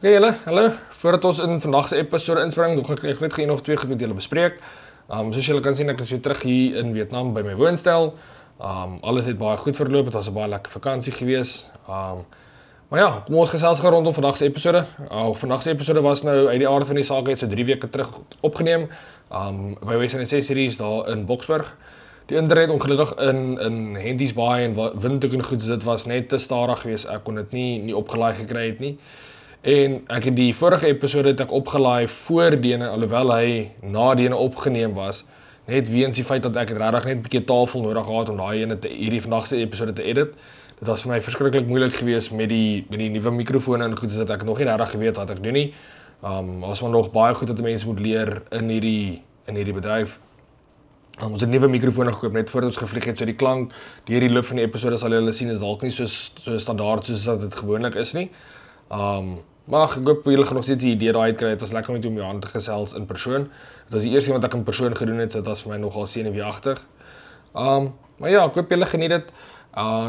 Oké julle, hallo. Voordat ons in vandag se episode inspring, nog ek net een of twee goed met julle bespreek. Soos julle kan sien, ek is weer terug hier in Vietnam by my woonstel. Alles het baie goed verloop, het was 'n baie lekker vakansie gewees. Maar ja, kom ons gesels gou rondom vandag se episode. Vandag se episode was nou uit die aard van die saak het so 3 weke terug opgeneem. By Western Accessories daar in Boksburg. Die internet ongelukkig in Henties Bay en Windhoek en goed, dit was net te stadig geweest. Ek kon dit nie opgelaai gekry het nie. En ek het die vorige episode het ek opgelaai voor Dene, alhoewel hy na Dene opgeneem was, net weens die feit dat ek het regtig net 'n bietjie tafel nodig gehad om hierdie vandag se episode te edit. Dit was vir my verskriklik moeilik geweest met die nuwe mikrofone en goed, sodat ek nog nie regtig geweet wat ek doen nie. Was maar nog baie goed dat mense moet leer in hierdie bedryf. Ons het 'n nuwe mikrofone gekoop net voordat ons gevlieg het, so die klank deur die loop van die episode sal julle sien is dalk nie so standaard soos wat dit gewoonlik is nie. Maar ek hoop julle gaan nog steeds die idee daai uitkry. Het was lekker om Johan te gesels in persoon. Dit was die eerste wat ek in persoon gedoen het, so dit was vir my nogal senuweeagtig. Maar ja, ek hoop julle geniet dit.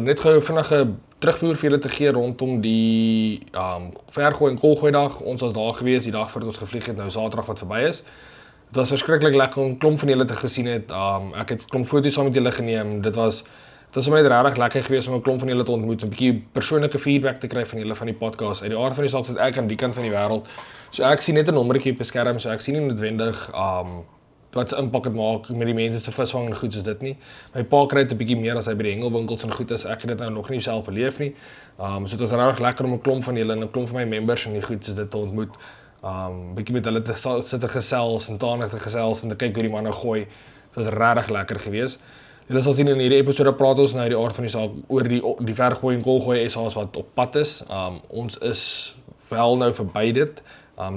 Net gou vinnige terugvoer vir julle te gee rondom die vergooi en kolgooi dag. Ons was daar gewees die dag voordat ons gevlieg het, nou Saterdag wat verby is. Dit was verskriklik lekker om 'n klomp van julle te gesien het. Ek het 'n klomp foto's saam met julle geneem. Dit was net regtig lekker geweest om 'n klomp van julle te ontmoet, 'n bietjie persoonlike feedback te kry van julle van die podcast. Uit die aard van die saak sit ek aan die kant van die wêreld. So ek sien net 'n nommertjie op 'n skerm, so ek sien nie noodwendig wat se impak dit maak met die mense se visvang en goed soos dit nie. My pa kry dit 'n bietjie meer as hy by die hengelwinkels en goed is. Ek het dit nou nog nie self beleef nie. So dit was regtig lekker om 'n klomp van julle en 'n klomp van my members en die goed soos dit te ontmoet. Bietjie met hulle te sit te gesels en tanig te gesels en te kyk hoe die manne gooi. Dit was regtig lekker geweest. Julle sal sien in hierdie episode praat ons nou uit die aard van die saak oor die vergooi en kolgooi SA's wat op pad is. Ons is wel nou verby dit.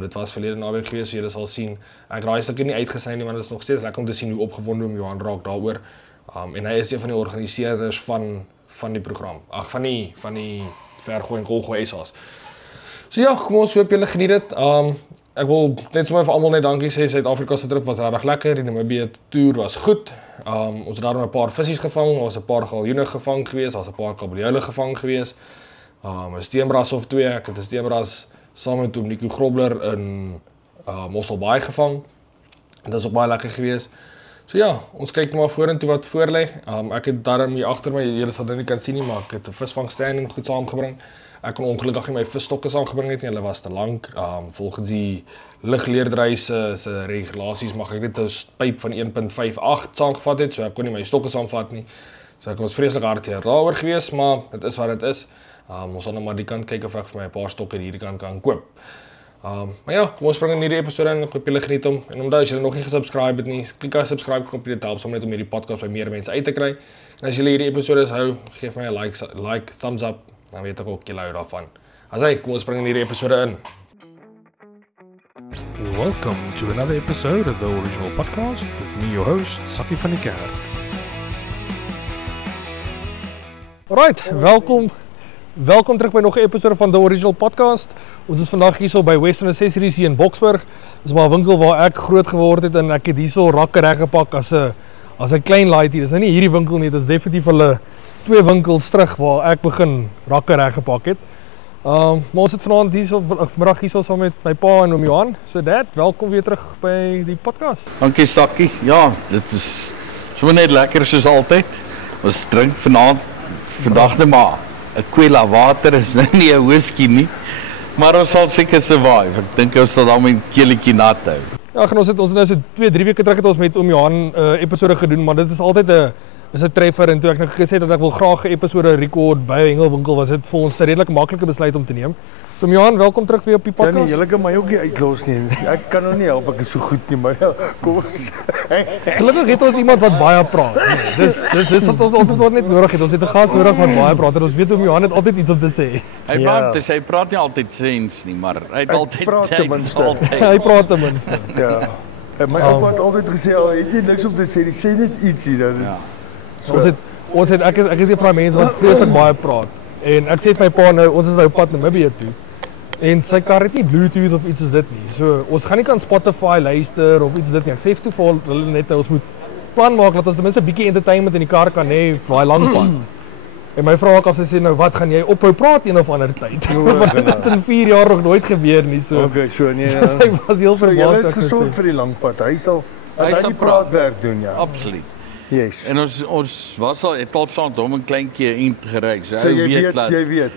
Dit was verlede naweek geweest, so julle sal sien. Ek raai stukkie nie uitgesny nie, maar dit is nog steeds lekker om te sien hoe opgewonde Johan raak daaroor. En hy is een van die organiseerders van die program. Van die vergooi en kolgooi SA's. So ja, kom ons hoop julle geniet dit. Ek wil net sommer vir almal net dankie sê. Suid-Afrika se trip was regtig lekker. Die Namibië toer was goed. Ons het daar 'n paar vissies gevang, ons 'n paar galjoene gevang geweest, daar's 'n paar kabeljauwe gevang geweest. 'n steenbras of 2. Ek het 'n steenbras saam met Nico Grobler in Mossel Bay gevang. En dit is ook baie lekker geweest. So ja, ons kyk maar vorentoe wat voor lê. Ek het daarom hier agter my, julle sal dit nie kan sien nie, maar ek het 'n visvangstand en goed saamgebring. Ek kon ongelukkig nie my visstokke saamgebring het nie, hulle was te lank. Volgens die lugleerdery se regulasies mag ek net 'n pyp van 1.58 saamgevat het, so ek kon nie my stokke saamvat nie. So ek was vreeslik hartseer daaroor geweest, maar dit is wat dit is. Ons sal nou maar die kant kyk of ek vir my 'n paar stokke hierdie kant kan koop. Maar ja, kom ons spring in hierdie episode en ek hoop julle geniet hom. En onthou as julle nog nie gesubscribe het nie, klik op subscribe knop, dit help net om hierdie podcast by meer mense uit te kry. En as julle hierdie episode hou, gee vir my 'n like, thumbs up. Dan weet ek ook julle hou daarvan. Kom ons spring in hierdie episode in. Welcome to another episode of the original podcast with me, your host, Sakkie van die Kerk. Alright, welkom terug by nog 'n episode van the original podcast. Ons is vandag hierso by Western Accessories hier in Boksburg. Dis maar 'n winkel waar ek groot geword het en ek het hierso rakke reggepak as 'n klein laaitie. Dis nou nie hierdie winkel nie, dit is definitief hulle 2 winkels terug waar ek begin rakke reggepak het. Maar ons sit vanaand vanmiddag hierso saam met my pa en oom Johan. So Dad, welkom weer terug by die podcast. Dankie Sakkie. Ja, dit is sommer net lekker soos altyd. Ons drink vandag net maar 'n kwela water, is nou nie 'n whisky nie. Maar ons sal seker survive. Ek dink ons sal dan met 'n keeltjie nat hou. Ja, ons het nou so 2-3 weke terug het ons met oom Johan episode gedoen, maar dit is altyd 'n treffer en toe ek nou gesê het dat ek wil graag 'n episode record by 'n hengelwinkel, was dit vir ons 'n redelik maklike besluit om te neem. So Johan, welkom terug weer op die podcast. Ja nee, julle kan my ook nie uitlos nie. Ek kan nog nie help, ek is so goed nie, maar ja, kom ons. Gelukkig het ons iemand wat baie praat. Nee, dis wat ons altyd net nodig het. Ons het 'n gas nodig wat baie praat en ons weet oom Johan het altyd iets om te sê. Hy praat nie altyd sens nie, maar hy het altyd praat ten minste. Hy praat ten minste. Ja. En my oupa het altyd gesê, al het jy niks om te sê, sê net ietsie dan. Ja. So. Ek is een van die mense wat vreeslik baie praat. En ek sê vir my pa nou, ons is nou pad Namibië toe. En sy kar het nie Bluetooth of iets soos dit nie. So ons gaan nie kan Spotify luister of iets dit nie. Ek sê toe vir hulle net nou ons moet plan maak dat ons ten minste 'n bietjie entertainment in die kar kan hê vir daai lang pad. En my vrou ook af, sy sê nou wat gaan jy ophou praat een of ander tyd? Want dit het in 4 jaar nog nooit gebeur nie so. Okay, so nee. Sy was heel Jy verbaas. is gesond vir die lang pad. Hy sal die praatwerk doen, ja. Absoluut. Yes. En ons was al het al saam met hom 'n kleintjie eind gery. So So hy jy weet, dat jy weet.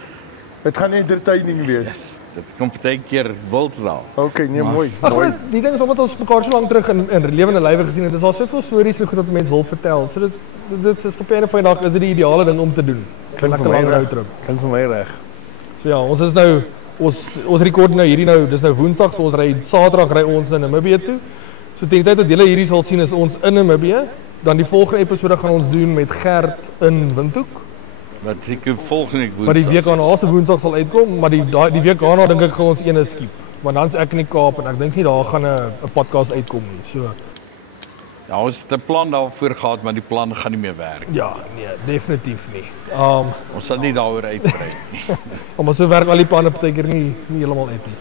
Dit gaan entertaining wees. dit kom baie keer wild raak. Okay, nee, mooi. Ag, Mooi. maar die ding is omdat ons mekaar so lank terug in lewende lywe gesien het, is daar soveel stories en goed wat mense wil vertel. So dit is op 'n of ander dag is dit die ideale ding om te doen. Klink vir my reg. Klink vir my reg. So ja, ons is nou ons rekord nou hierdie nou, dis nou Woensdag, so ons ry Saterdag ry ons na Namibië toe. So teen die tyd dat julle hierdie sal sien is ons in Namibië. Dan die volgende episode gaan ons doen met Gert in Windhoek. Wat ek volgende week Maar die week daarna se Woensdag sal uitkom, maar die week daarna dink ek gaan ons eene skiep. Want dan's ek in die Kaap en ek dink nie daar gaan 'n podcast uitkom nie. So Ja, ons het 'n plan daarvoor gehad, maar die plan gaan nie meer werk. ja, nee, definitief nie. Ons sal nie daaroor uitbrei nie. Maar so werk al die planne partykeer nie heeltemal uit nie.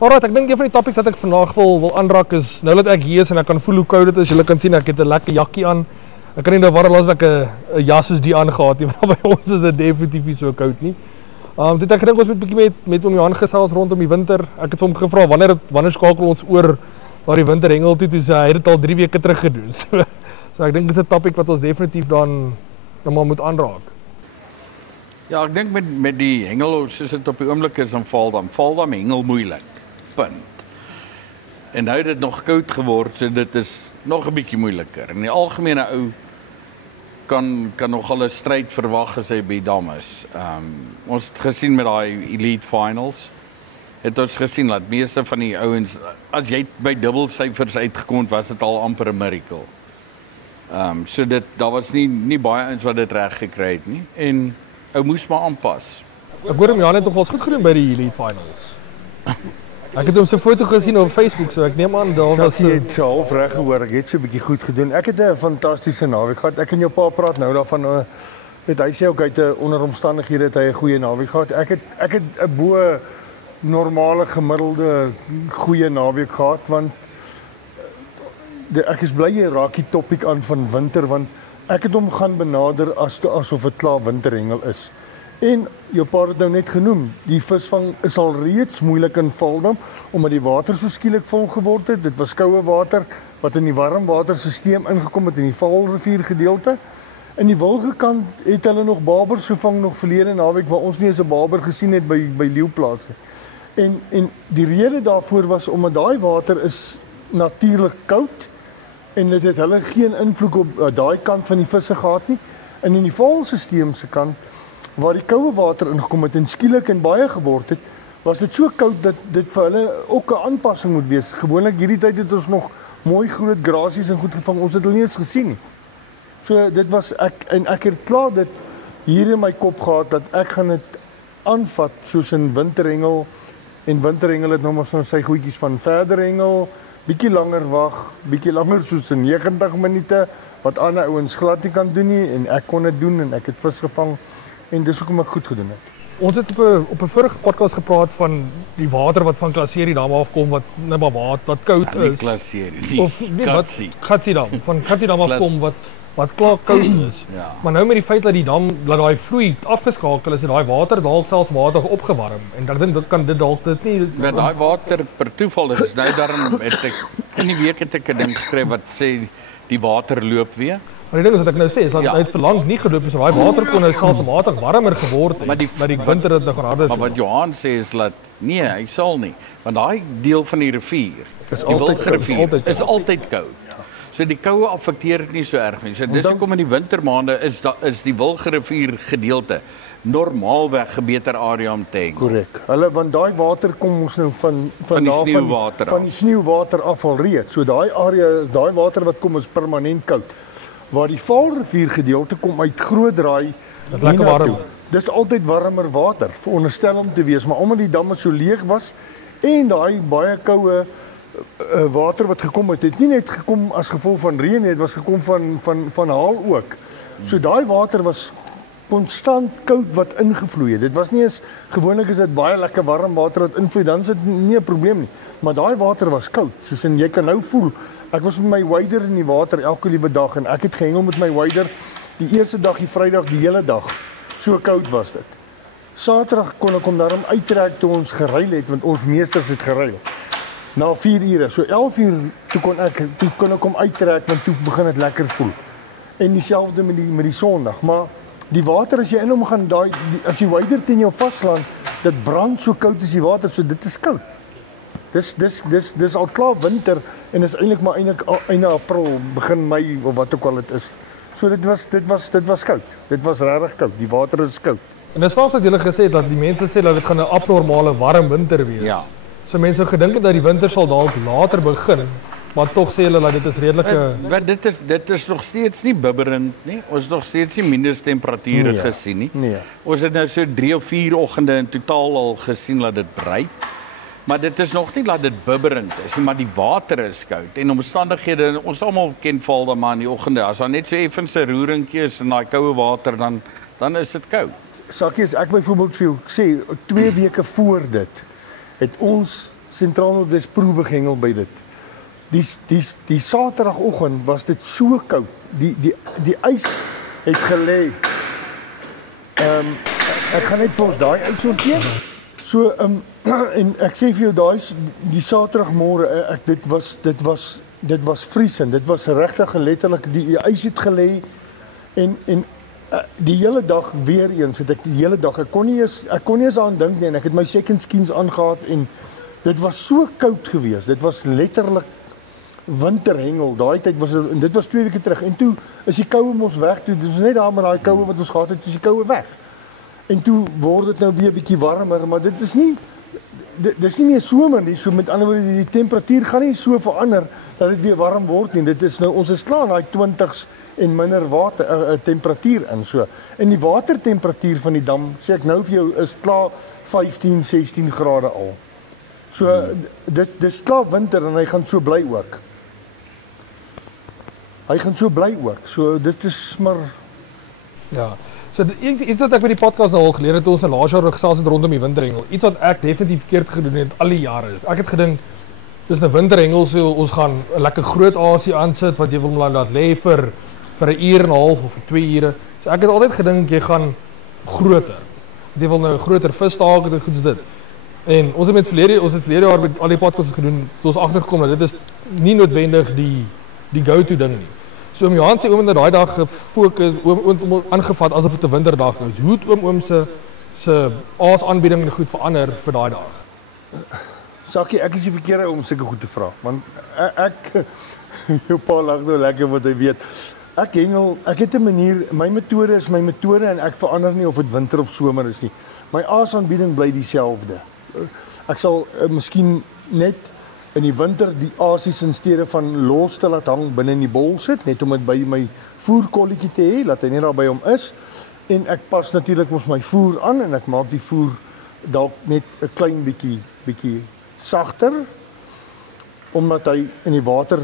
Alright, ek dink een van die topics wat ek vandag wil aanraak is nou dat ek hier is en ek kan voel hoe koud dit is. Julle kan sien ek het 'n lekker jakkie aan. Ek kan nie nou waar laas ek 'n jas soos die aangehad nie, maar by ons is dit definitief nie so koud nie. Toe het ek gedink ons moet 'n bietjie met hom Johan gesels rondom die winter. Ek het hom gevra wanneer skakel ons oor waar die winter hengel toe sê hy het dit al 3 weke terug gedoen. So ek dink dis 'n topic wat ons definitief dan nou maar moet aanraak. Ja, ek dink met die hengel soos dit op die oomblik is in Valdam hengel moeilik. Punt. En nou het dit nog koud geword, so dit is nog 'n bietjie moeiliker. En die algemene ou kan nogal 'n stryd verwag as hy by die dam is. Ons het gesien met daai elite finals. Het ons gesien dat meeste van die ouens as jy by dubbelsyfers uitgekom het, was dit al amper 'n miracle. So daar was nie baie ouens wat dit reg gekry het nie en ou moes maar aanpas. Ek hoor hom Johan het nog wel goed gedoen by die elite finals. Ek het hom so foto gesien op Facebook, so ek neem aan daar was Jy het so half reg gehoor, ek het so 'n bietjie goed gedoen. Ek het 'n fantastiese naweek gehad. Ek en jou pa praat nou daarvan weet hy sê ook hy het onder omstandighede het hy 'n goeie naweek gehad. Ek het 'n bo normale gemiddelde goeie naweek gehad want ek is bly jy raak die topik aan van winter want ek het hom gaan benader asof dit klaar winterhengel is. En jou pa het nou net genoem, die visvang is al reeds moeilik in Valdam omdat die water so skielik vol geword het. Dit was koue water wat in die warmwaterstelsel ingekom het in die Vaalrivier gedeelte. In die Wilgekant het hulle nog babers gevang nog verlede naweek waar ons nie eens 'n baber gesien het by Leeuplaas nie. En die rede daarvoor was omdat daai water is natuurlik koud en dit het hulle geen invloed op daai kant van die visse gehad nie. En in die Vaalstelsel se kant waar die koue water ingekom het en skielik en baie geword het, was dit so koud dat dit vir hulle ook 'n aanpassing moet wees. Gewoonlik hierdie tyd het ons nog mooi groot grasies en goed gevang. Ons het hulle nie eens gesien nie. So dit was ek het klaar dit hier in my kop gehad dat ek gaan dit aanvat soos in winterhengel en winterhengel het nou maar so sy goedjies van verder hengel, bietjie langer wag, bietjie langer soos in 90 minute wat ander ouens glad nie kan doen nie en ek kon dit doen en ek het vis gevang. En dis hoekom ek goed gedoen het. Ons het op 'n vorige podcast gepraat van die water wat van Klaserie dam afkom wat nou maar wat koud Nie is. Klaserie, Of nee, wat Gatsie dam, van Gatsie dam afkom wat klaar koud is. Ja. Maar nou met die feit dat die dam dat daai vloei afgeskakel is, het daai water dalk selfs water opgewarm en ek dink dit kan dit dalk dit nie Met daai water per toeval is nou daarom het ek in die week het ek 'n ding gekry wat sê die water loop weer. Maar die ding is wat ek nou sê, is dat Ja. hy het verlang nie geloop is, so daai water kon nou selfs matig warmer geword het. Maar die winter het nog harder. Maar wat Johan sê is dat nee, hy sal nie, want daai deel van die rivier, Is die altyd Wilgrivier, koud. is altyd koud. So die koue affekteer dit nie so erg nie. So dis hoekom in die wintermaande is die Wilgrivier gedeelte normaalweg 'n beter area om te hengel. Korrek. Want daai water kom ons nou van die daar sneeuwwater van af. die sneeuwwater af al reeds. So daai area, daai water wat kom is permanent koud. Waar die Vaalrivier gedeelte kom uit Grootdraai Dit lekker hiernatoe. warm. Dis altyd warmer water, veronderstel om te wees, maar omdat die damme so leeg was en daai baie koue water wat gekom het nie net gekom as gevolg van reën nie, dit was gekom van haal ook. So daai water was konstant koud wat ingevloei het. Dit was nie eens gewoonlik is dit baie lekker warm water wat invloei, dan is dit nie 'n probleem nie. Maar daai water was koud, soos en jy kan nou voel. Ek was met my wader in die water elke liewe dag en ek het gehengel met my wader die eerste dag, die Vrydag, die hele dag. So koud was dit. Saterdag kon ek hom daarom uittrek toe ons geruil het, want ons meesters het geruil. Na 4 ure, so 11 uur toe kon ek hom uittrek, want toe begin dit lekker voel. En dieselfde met die Sondag, maar die water as jy in hom gaan, as die wader teen jou vaslaan, dit brand so koud as die water, so dit is koud. Dis al klaar winter en is eintlik maar einde April, begin Mei of wat ook al dit is. So dit was koud. Dit was regtig koud. Die water is koud. En dis snaaks dat julle gesê het dat die mense sê dat dit gaan 'n abnormale warm winter wees. Ja. So mense gedink het dat die winter sal dalk later begin, maar tog sê hulle dat dit is redelike Dit is nog steeds nie bibberend nie. Ons het nog steeds nie minustemperature gesien nie. Nee. Ons het nou so 3 of 4 oggende in totaal al gesien dat dit breek. Maar dit is nog nie dat dit bibberend is nie, maar die water is koud. En omstandighede, ons almal ken val maar in die oggende. As daar net so effens 'n roeringkie is in daai koue water, dan is dit koud. Sakkie, as ek byvoorbeeld vir jou sê 2 weke voor dit het ons Sentraal Noordwes proewe gehengel by dit. Die Saterdagoggend was dit so koud. Die ys het gelê. Ek gaan net vir ons daai uitsorteer. So en ek sê vir jou die Saterdagmôre dit was vriesend. Dit was regtig letterlik die ys het gelê en die hele dag weer eens het ek die hele dag ek kon nie eens aan dink nie en ek het my second skins aangehad en dit was so koud geweest. Dit was letterlik winterhengel. Daai tyd was en dit was 2 weke terug en toe is die koue mos weg. Toe dis net daar met daai koue wat ons gehad het, is die koue weg. En toe word dit nou weer 'n bietjie warmer, maar dis nie meer somer nie. So met ander woorde die temperatuur gaan nie so verander dat dit weer warm word nie. Dit is nou ons is klaar in daai 20s en minder water temperatuur in so. En die watertemperatuur van die dam, sê ek nou vir jou, is klaar 15, 16 grade al. So dis klaar winter en hy gaan so bly ook. So dit is maar ja. So iets wat ek by die podcast nou al geleer het, ons in laas jaar gesels het rondom die winterhengel. Iets wat ek definitief verkeerd gedoen het al die jare is. Ek het gedink dis 'n winterhengel, so ons gaan 'n lekker groot asie aansit wat jy wil laat lê vir 'n uur en 'n half of vir 2 ure. So ek het altyd gedink jy gaan groter. Jy wil nou 'n groter vis staak en goed so dit. En ons het verlede jaar met al die podcasts gedoen, so ons agtergekom dat dit is nie noodwendig die go-to ding nie. So Johan sê oom het daai dag gefokus, oom aangevat asof dit 'n winterdag is. Hoe het oom se aasaanbieding en goed verander vir daai dag? Sakkie, ek is die verkeerde om sulke goed te vra, want ek jou pa lag nou lekker wat hy weet. Ek het 'n manier, my metode is my metode en ek verander nie of dit winter of somer is nie. My aasaanbieding bly dieselfde. Ek sal miskien net in die winter die aasies in steede van los te laat hang binne in die bol sit, net om dit by my voerkolletjie te hê, laat hy net daar by hom is. En ek pas natuurlik mos my voer aan en ek maak die voer dalk net 'n klein bietjie sagter, omdat hy in die water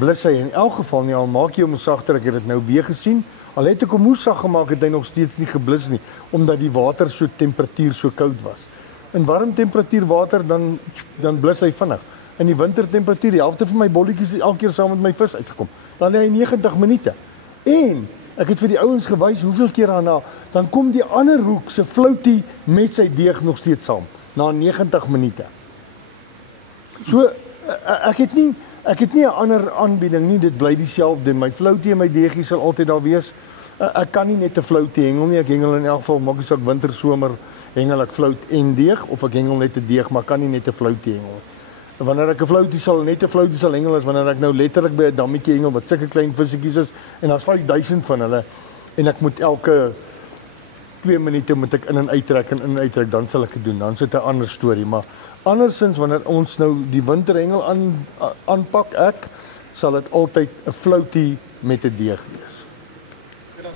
blus hy in elk geval nie, al maak jy hom sagter, ek het dit nou weer gesien, al het ek hom hoe sag gemaak, het hy nog steeds nie geblus nie, omdat die water so temperatuur so koud was. In warm temperatuur water, dan blus hy vinnig. In die wintertemperatuur, die helfte van my bolletjies het elke keer saam met my vis uitgekom. Dan lê hy 90 minute. En ek het vir die ouens gewys hoeveel keer daarna, dan kom die ander hoek se floutie met sy deeg nog steeds saam, na 90 minute. So, ek het nie 'n ander aanbieding nie, dit bly dieselfde. My floutie en my deegie sal altyd daar wees. Ek kan nie net 'n floutie hengel nie, ek hengel in elk geval, maak nie saak winter, somer, hengel ek flout en deeg, of ek hengel net 'n deeg, maar kan nie net 'n floutie hengel. Wanneer ek 'n floutie sal hengel is wanneer ek nou letterlik by 'n dammetjie hengel wat sulke klein vissetjies is en daar's 5000 van hulle en ek moet elke 2 minute moet ek in en uittrek, dan sal ek dit doen. Dan is dit 'n ander storie, maar andersins wanneer ons nou die winterhengel aanpak, sal dit altyd 'n floutie met 'n deeg wees.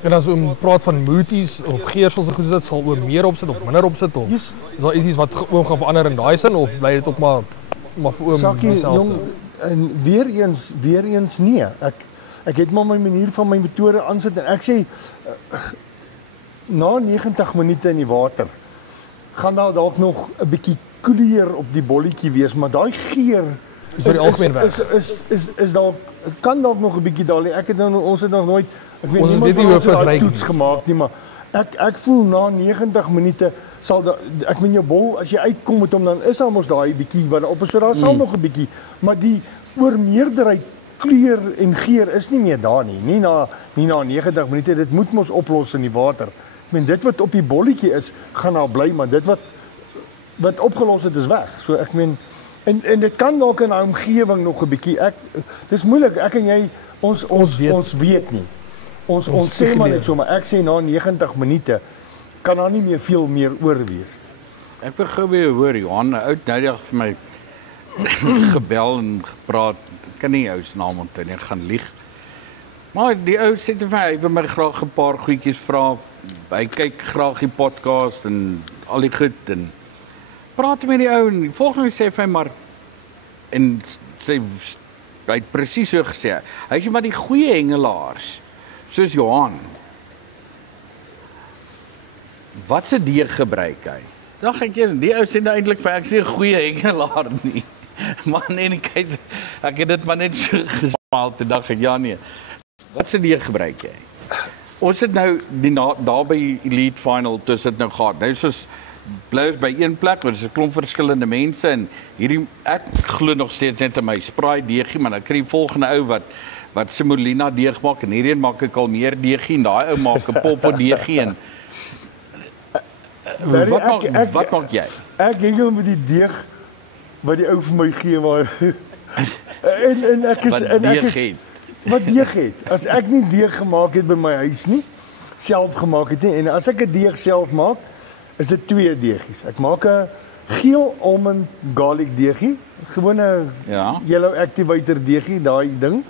En as oom praat van mooties of geersels en goed so dit, sal oom meer opsit of minder opsit of is daar iets wat oom gaan verander in daai sin of bly dit ook maar vir oom dieselfde? En weer eens nee. Ek het maar my manier van my metode aansit en ek sê na 90 minute in die water gaan daar dalk nog 'n bietjie koelier op die bolletjie wees, maar daai geur is dalk kan dalk nog 'n bietjie daar lê. Ons het nog nooit, ek weet nie wat toets gemaak nie, maar Ek voel na 90 minute sal ek meen jou bol as jy uitkom met hom dan is daar mos daai bietjie wat op is, so daar sal nog 'n bietjie, maar die oormeerderheid kleur en geur is nie meer daar nie. Nie na 90 minute, dit moet mos oplos in die water. Ek meen dit wat op die bolletjie is, gaan daar bly, maar dit wat opgelos het is weg. So ek meen en dit kan dalk in 'n omgewing nog 'n bietjie. Dis moeilik. Ek en jy ons weet nie. Ons sê maar net so, maar ek sê na 90 minute kan daar nie meer veel meer oor wees. Ek wil gou weer hoor Johan, 'n ou nou dag vir my gebel en gepraat. Ek kan nie ou se naam onthou nie, ek gaan lieg. Maar die ou sê te vir hy wil my graag 'n paar goedjies vra. Hy kyk graag die podcast en al die goed en praat met die ou en volgende sê vir my maar en sê hy het presies so gesê. Hy sê maar die goeie hengelaars soos Johan. Wat se deeg gebruik hy? Dag ek die ou sê nou eintlik vir ek sê 'n goeie hengelaar nie. Maar nee, ek het dit maar net so gesmaal te dag ek ja nee. Wat se deeg gebruik jy? Ons het nou daar by Elite Final tussen dit nou gehad. Nou soos bly ons by een plek, want is 'n klomp verskillende mense en hierdie ek glo nog steeds net in my spraai deegie, maar dan kry die volgende ou wat semolina deeg maak en hierdie maak ek al meer deegie en daai ou maak 'n popo deegie en wat maak jy? Ek hengel met die deeg wat die ou vir my gee maar en ek is wat deeg het. As ek nie deeg gemaak het by my huis nie, self gemaak het nie en as ek 'n deeg self maak, is dit 2 deegies. Ek maak 'n geel almond garlic deegie, gewone yellow activator deegie, daai ding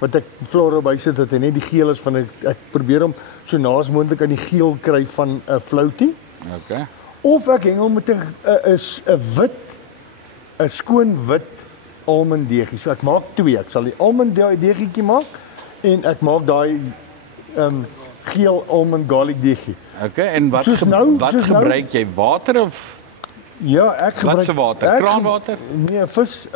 wat ek floor by sit dat hy net die geel is van ek probeer hom so naas moontlik aan die geel kry van 'n floutie. Okay. Of ek hengel met 'n skoon wit almond deegie. So ek maak 2. Ek sal die almond deegietjie maak en ek maak daai geel almond garlic deegie. Okay, en wat gebruik jy? Water of ja, ek gebruik wat se water? Kraanwater? Nee, 'n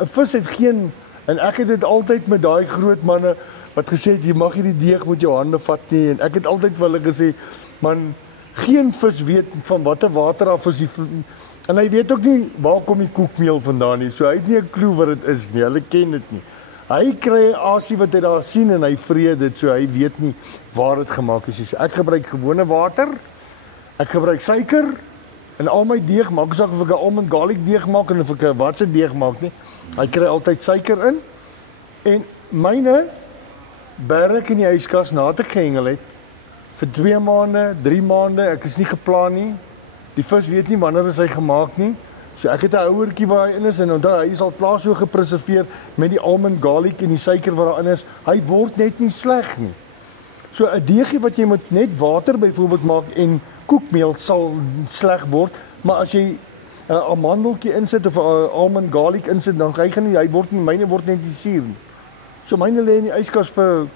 vis het geen en ek het dit altyd met daai groot manne wat gesê het jy mag nie die deeg met jou hande vat nie en ek het altyd vir hulle gesê man geen vis weet van watter water af is die en hy weet ook nie waar kom die koekmeel vandaan nie. So hy het nie 'n klou wat dit is nie. Hulle ken dit nie. Hy kry 'n asie wat hy daar sien en hy vreet dit, so hy weet nie waar dit gemaak is nie. So ek gebruik gewone water. Ek gebruik suiker in al my deeg, maak asook of ek 'n almond garlic deeg maak en of ek 'n watse deeg maak nie. Hy kry altyd suiker in. En myne berg ek in die yskas nadat ek gehengel het vir 2 maande, 3 maande. Ek is nie geplan nie. Die vis weet nie wanneer is hy gemaak nie. So ek het 'n ouertjie waar hy in is en onthou hy is al klaar so gepreserveer met die almond garlic en die suiker wat daarin is. Hy word net nie sleg nie. So 'n deegie wat jy met net water byvoorbeeld maak en koekmeel sal sleg word, maar as jy 'n amandeltjie insit of 'n almond garlic insit, dan myne word net nie suur nie. So myne lê in die yskas vir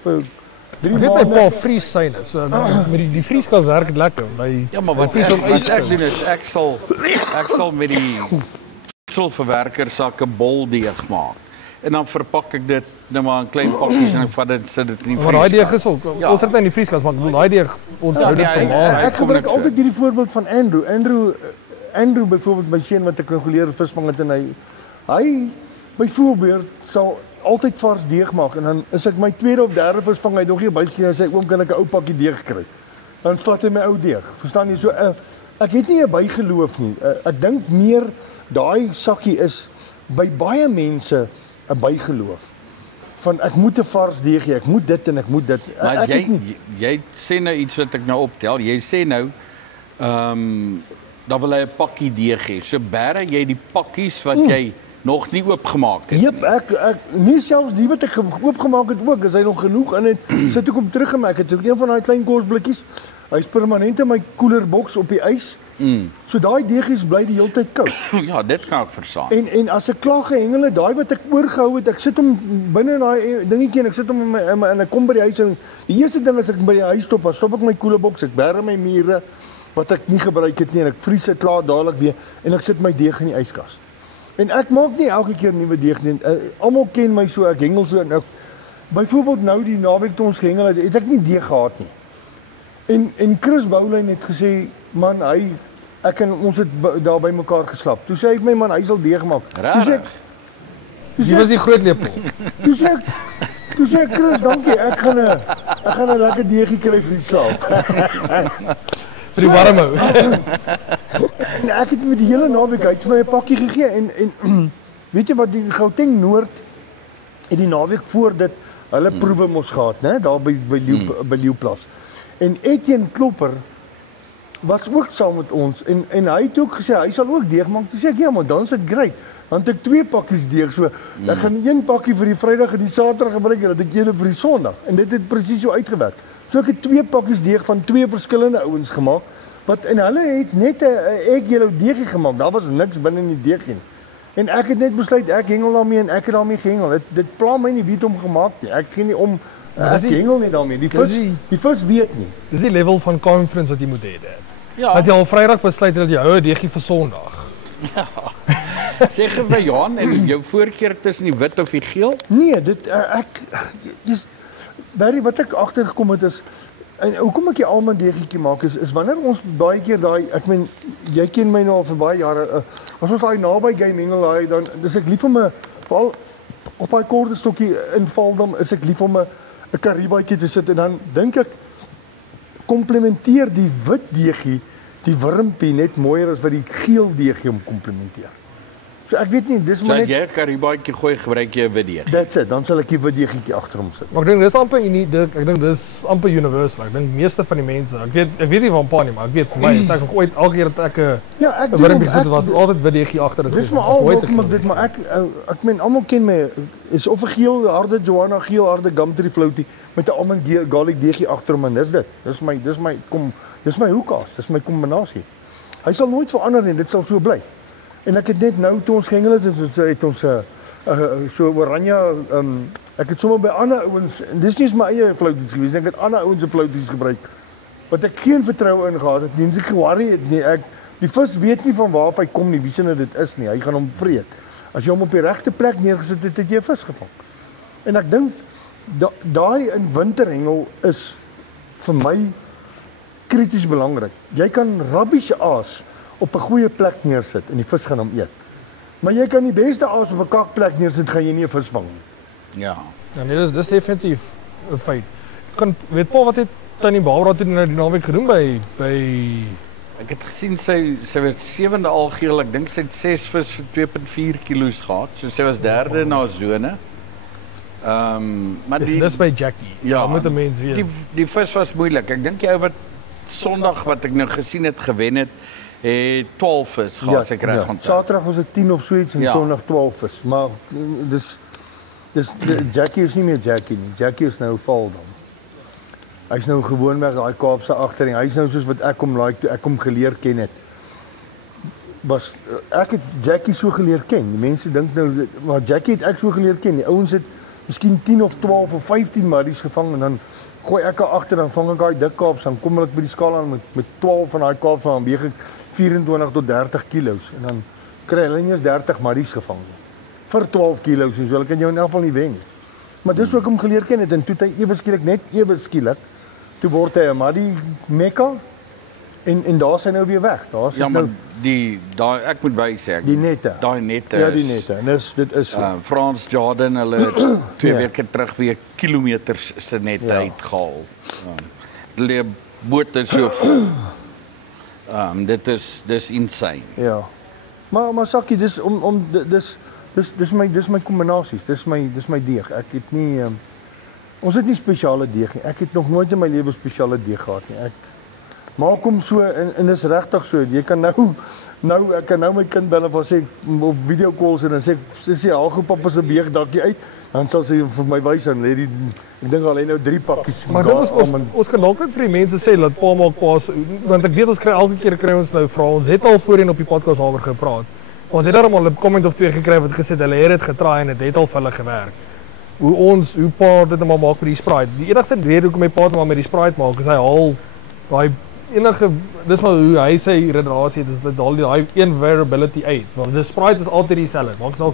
3 maande. Ek weet my pa vries syne. So met die vrieskas werk dit lekker. Ja, maar wat ek doen is ek sal met die voedselverwerker sakke bol deeg maak. En dan verpak ek dit nou maar in klein pakkies en ek vat dit sit dit in die vrieskas. Maar daai deeg is ook ons het in die vrieskas, maar ek bedoel daai deeg ons hou dit vir maar. Ek gebruik altyd hierdie voorbeeld van Andrew byvoorbeeld my seun wat ek nou geleer visvang het en hy byvoorbeeld sal altyd vars deeg maak en dan is ek my tweede of derde visvang hy nog nie bytjie en sê oom kan ek 'n ou pakkie deeg kry. Dan vat hy my ou deeg. Verstaan jy? So ek het nie 'n bygeloof nie. Ek dink meer daai sakkie is by baie mense 'n bygeloof. Van ek moet 'n vars deeg hê, ek moet dit en ek moet dit. Maar jy sê nou iets wat ek nou optel. Jy sê nou dan wil hy 'n pakkie deeg hê. So bære jy die pakkies wat jy nog nie oopgemaak het. Jep, ek nie selfs die wat ek oopgemaak het ook, is hy nog genoeg in het. Sit ek hom terug en ek het ook een van daai klein kosblikkies. Hy's permanent in my koelerboks op die ys. So daai deegies bly die hele tyd koud. Ja, dit kan ek verstaan. En as ek klaar gehengel het, daai wat ek oorgehou het, ek sit hom binne in daai dingetjie en ek sit hom en ek kom by die huis en die eerste ding as ek by die huis stop ek my koelerboks, ek bære my mure wat ek nie gebruik het nie en ek vries dit klaar dadelik weer en ek sit my deeg in die yskas. En ek maak nie elke keer nuwe deeg nie. Almal ken my so, ek hengel so en byvoorbeeld nou die naweek toe ons gehengel het ek nie deeg gehad nie. En Chris Boulyn het gesê, man, ek en ons het daar by mekaar geslap. Toe sê hy vir my, man, hy sal deeg maak. Rarig. Die was die groot lepel. Toe sê ek, Chris, dankie, ek gaan 'n lekker deegie kry vir die slaap. Vir die warm hou. En ek het met die hele naweek uit vir my 'n pakkie gegee en weet jy wat, die Gauteng Noord het die naweek voor dit hulle proewe mos gehad, né, daar by Leeuplas. En Etienne Klopper was ook saam met ons en hy het ook gesê hy sal ook deeg maak. Toe sê ek, ja, maar dan is dit great. Dan het ek 2 pakkies deeg, so ek gaan 1 pakkie vir die Vrydag en die Saterdag gebruik en dat ek 1 vir die Sondag. En dit het presies so uitgewerk. So ek het 2 pakkies deeg van 2 verskillende ouens gemaak, en hulle het net 'n egg yellow deegie gemaak. Daar was niks binne in die deegie nie. En ek het net besluit ek hengel daarmee en ek het daarmee gehengel. Dit pla my nie wie het hom gemaak nie. Ek gee nie om ek hengel nie daarmee. Die vis weet nie. Dis die level van confidence wat jy moet hê, Dad. Ja. Dat jy al Vrydag besluit dat jy hou 'n deegie vir Sondag. Sê gou vir Johan en jou voorkeur tussen die wit of die geel? Nee, Barry, wat ek agtergekom het is en hoekom ek die almond deegietjie maak is wanneer ons baie keer ek meen jy ken my nou al vir baie jare, as ons daai naby game hengel dan is ek lief om veral op daai korte stokkie in Valdam is ek lief om 'n kariebaatjie te sit en dan dink ek komplementeer die wit deegie die wurmpie net mooier as wat die geel deegie hom komplementeer. So ek weet nie, dis maar net jy 'n kariebaatjie gooi, gebruik jy 'n wit deeg. That's it, dan sal ek die wit deegietjie agter hom sit. Maar ek dink dis amper ek dink dis amper universal. Ek dink meeste van die mense, ek weet nie van pa nie, maar ek weet vir my is ek nog ooit elke keer dat ek 'n wurmpie sit was altyd wit deegie agter dit. Dis maar al hoekom ek dit maar ek meen almal ken my is of 'n geel harde Johanna, geel harde Gumtree floatie met 'n almond garlic deegie agter hom en dis dit. Dis my hoekaas, dis my kombinasie. Hy sal nooit verander nie, dit sal so bly. En ek het net nou toe ons gehengel het ons so oranje ek het sommer by ander ouens en dis nie eens my eie flouties gewees, ek het ander ouens se flouties gebruik wat ek geen vertroue in gehad het nie, ek ge-worry het nie. Die vis weet nie van waar af hy kom nie, wie se dit is nie. Hy gaan hom vreet. As jy hom op die regte plek neergesit het, het jy 'n vis gevang. En ek dink daai in winterhengel is vir my krities belangrik. Jy kan rabbies se aas op 'n goeie plek neersit en die vis gaan hom eet. Maar jy kan die beste aas op 'n kakplek neersit, gaan jy nie 'n vis vang nie. Ja. Ja, nee, dis definitief 'n feit. Weet Paul wat het Tannie Barbara toe nou die naweek gedoen by Ek het gesien sy was 7de algeel, ek dink sy het 6 vis vir 2.4 kilos gehad. So sy was 3de na sone. Maar dis by Jackie. Ja, moet 'n mens weet. Die vis was moeilik. Ek dink jy wat Sondag wat ek nou gesien het gewen het 12 vis gehad, ek reg onthou. Saterdag was dit 10 of so iets en Sondag 12 vis. Maar Jackie is nie meer Jackie nie. Jackie is nou Valdam. Hy's nou gewoonweg daai Kaapse agtering. Hy's nou soos wat ek hom toe ek hom geleer ken het. Ek het Jackie so geleer ken. Die mense dink nou maar Jackie het ek so geleer ken. Die ouens het miskien 10 of 12 of 15 marries gevang en dan gooi ek agter dan vang ek daai dik Kaaps dan kom ek by die skaal aan met 12 van daai Kaaps dan weeg ek 24 tot 30 kilos en dan kry hulle nie eens 30 marries gevang nie. Vir 12 kilos en so hulle kan jou in elk geval nie wen nie. Maar dis ook om geleer ken het en toe hy ewe skielik toe word hy 'n maddie mekka en daar's hy nou weer weg. Daar's ja, maar daai ek moet by sê die nette. Daai nette. Ja, die nette. En dit is so. Frans Jordan hulle 2 weke terug weer kilometers se nette uitgehaal. Hulle bote so vol. Dis insane. Ja. Maar Sakkie, dis my kombinasies. Dis my deeg. Ek het nie ons het nie spesiale deeg nie. Ek het nog nooit in my lewe spesiale deeg gehad nie. Ek maak hom so en dis regtig so. Jy kan ek kan nou my kind bel of sê op video calls en dan sê haal gou pappa se beeg dakkie uit, dan sal sy vir my wys en lê ek dink al hy nou 3 pakkies. Maar ons kan dalk net vir die mense sê dat pa maak pas want ek weet ons kry elke keer ons nou vra ons het al voorheen op die podcast daaroor gepraat. Ons het daarom al 'n comment of 2 gekry wat gesê hulle het dit getraai en dit het al vir hulle gewerk. Hoe pa dit nou maak met die Sprite. Die enigste rede hoekom my pa dit maar met die Sprite maak is hy haal daai enige dis maar hoe hy sy redenasie het, is dit al daai een variability uit. Want die Sprite is altyd dieselfde. Maak saak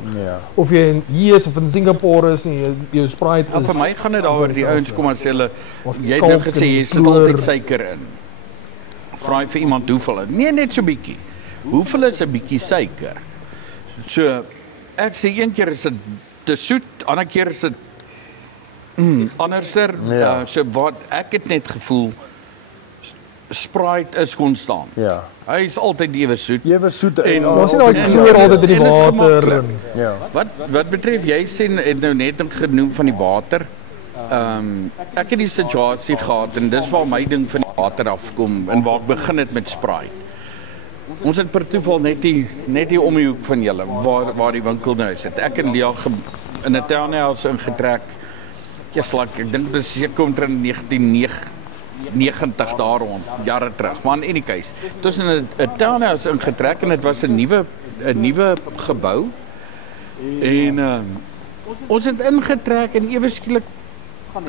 of jy hier is of in Singapore is nie, jou Sprite is. Vir my gaan dit daaroor die ouens kom en sê hulle jy het nou gesê jy sit altyd suiker in. Vra vir iemand hoeveel. Nee, net so bietjie. Hoeveel is 'n bietjie suiker? So ek sê een keer is dit te soet, ander keer is dit anderser. So wat ek het net gevoel Sprite is konstant. Ja. Hy is altyd ewe soet. Ewe soet en Ons sien daai kleur altyd in die water en ja. Wat betref jy sê het nou net genoem van die water. Ek het die situasie gehad en dis waar my ding van die water afkom en waar ek begin het met Sprite. Ons het per toeval net hier om die hoek van julle waar die winkel nou is. Ek en Lia in 'n townhouse ingetrek. Ek dink dit is seker omtrent 1990 daar rond, jare terug. Maar in any case, het in 'n townhouse ingetrek en dit was 'n nuwe gebou. En ons het ingetrek en ewe skielik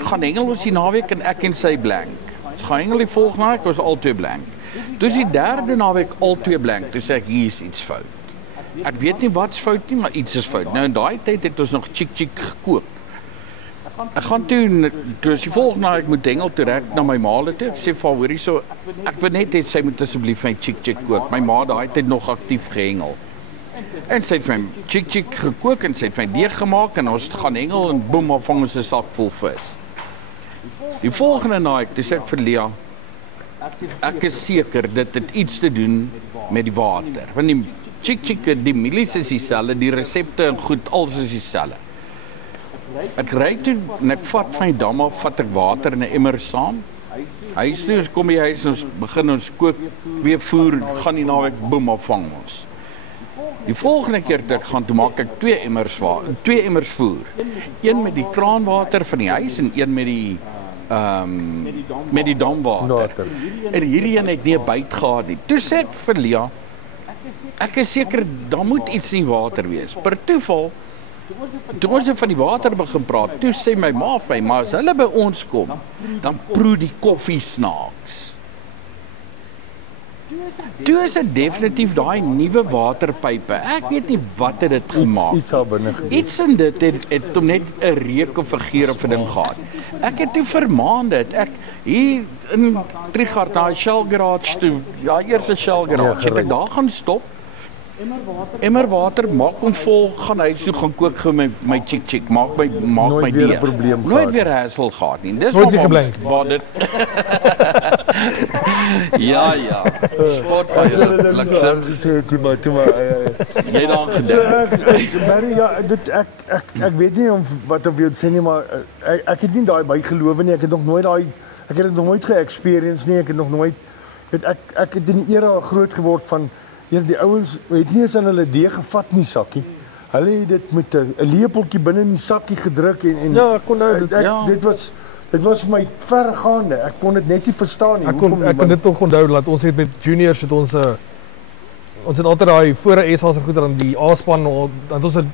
gaan hengel ons die naweek en ek en sy blank. Ons gaan hengel die volgende naweek, ons al twee blank. Toe is die derde naweek al twee blank. Toe sê ek hier is iets fout. Ek weet nie wat's fout nie, maar iets is fout. Nou in daai tyd het ons nog chick gekoop. Ek gaan toe is die volgende naweek moet hengel toe rek na my ma toe. Ek sê vir haar hoorie so ek wil net hê sy moet asseblief my chick kook. My ma daai tyd nog aktief gehengel. En sy het vir my chick gekook en sy het vir my deeg gemaak en ons gaan hengel en boem, maar vang ons 'n sak vol vis. Die volgende naweek, toe sê ek vir Lia, ek is seker dit het iets te doen met die water. Want die chick, die mielies is dieselfde, die resepte en goed, alles is dieselfde. Ek ry toe en ek vat van die dam af, vat ek water in 'n emmer saam. Huis toe, ons kom by huis en ons begin ons kook, weer voer, gaan die naweek boem af vang ons. Die volgende keer dat ek gaan, toe maak ek twee emmers voer. Een met die kraanwater van die huis en een met die damwater. En hierdie een het nie 'n byt gehad nie. Toe sê ek vir Lia, ek is seker daar moet iets in water wees. Per toeval, toe ons van die water begin praat, toe sê my ma vir my, maar as hulle by ons kom, dan proe die koffie snaaks. Toe is dit definitief daai nuwe waterpype. Ek weet nie wat het dit gemaak. Iets al binne gewees. Iets in dit het hom net 'n reuk of 'n geur of 'n ding gehad. Ek het toe vir maande ek hier in Trigard daai Shell garage toe, ja eerste Shell garage, het ek daar gaan stop. Emmer water, maak hom vol, gaan huis toe gaan kook vir my chick, maak my weer 'n probleem gehad. Nooit weer hassle gehad nie. Dis waar dit. Ja. Spot van julle. Sê toe maar Jy dan gedink. Barry, ja, ek weet nie wat of jy sê nie, maar ek het nie daai bygeloof nie. Ek het dit nog nooit ge-experience nie. Ek het nog nooit ek het in die era groot geword van die ouens het nie eens aan hulle deeg gevat nie sakkie. Hulle het dit met 'n lepeltjie binne in die sakkie gedruk en ja, ek kon nou dit was vir my vergaande. Ek kon dit net nie verstaan nie. Ek kon dit nog onthou dat ons het met juniors het ons het altyd daai voor 'n SA se goeder aan die A-span dat ons 'n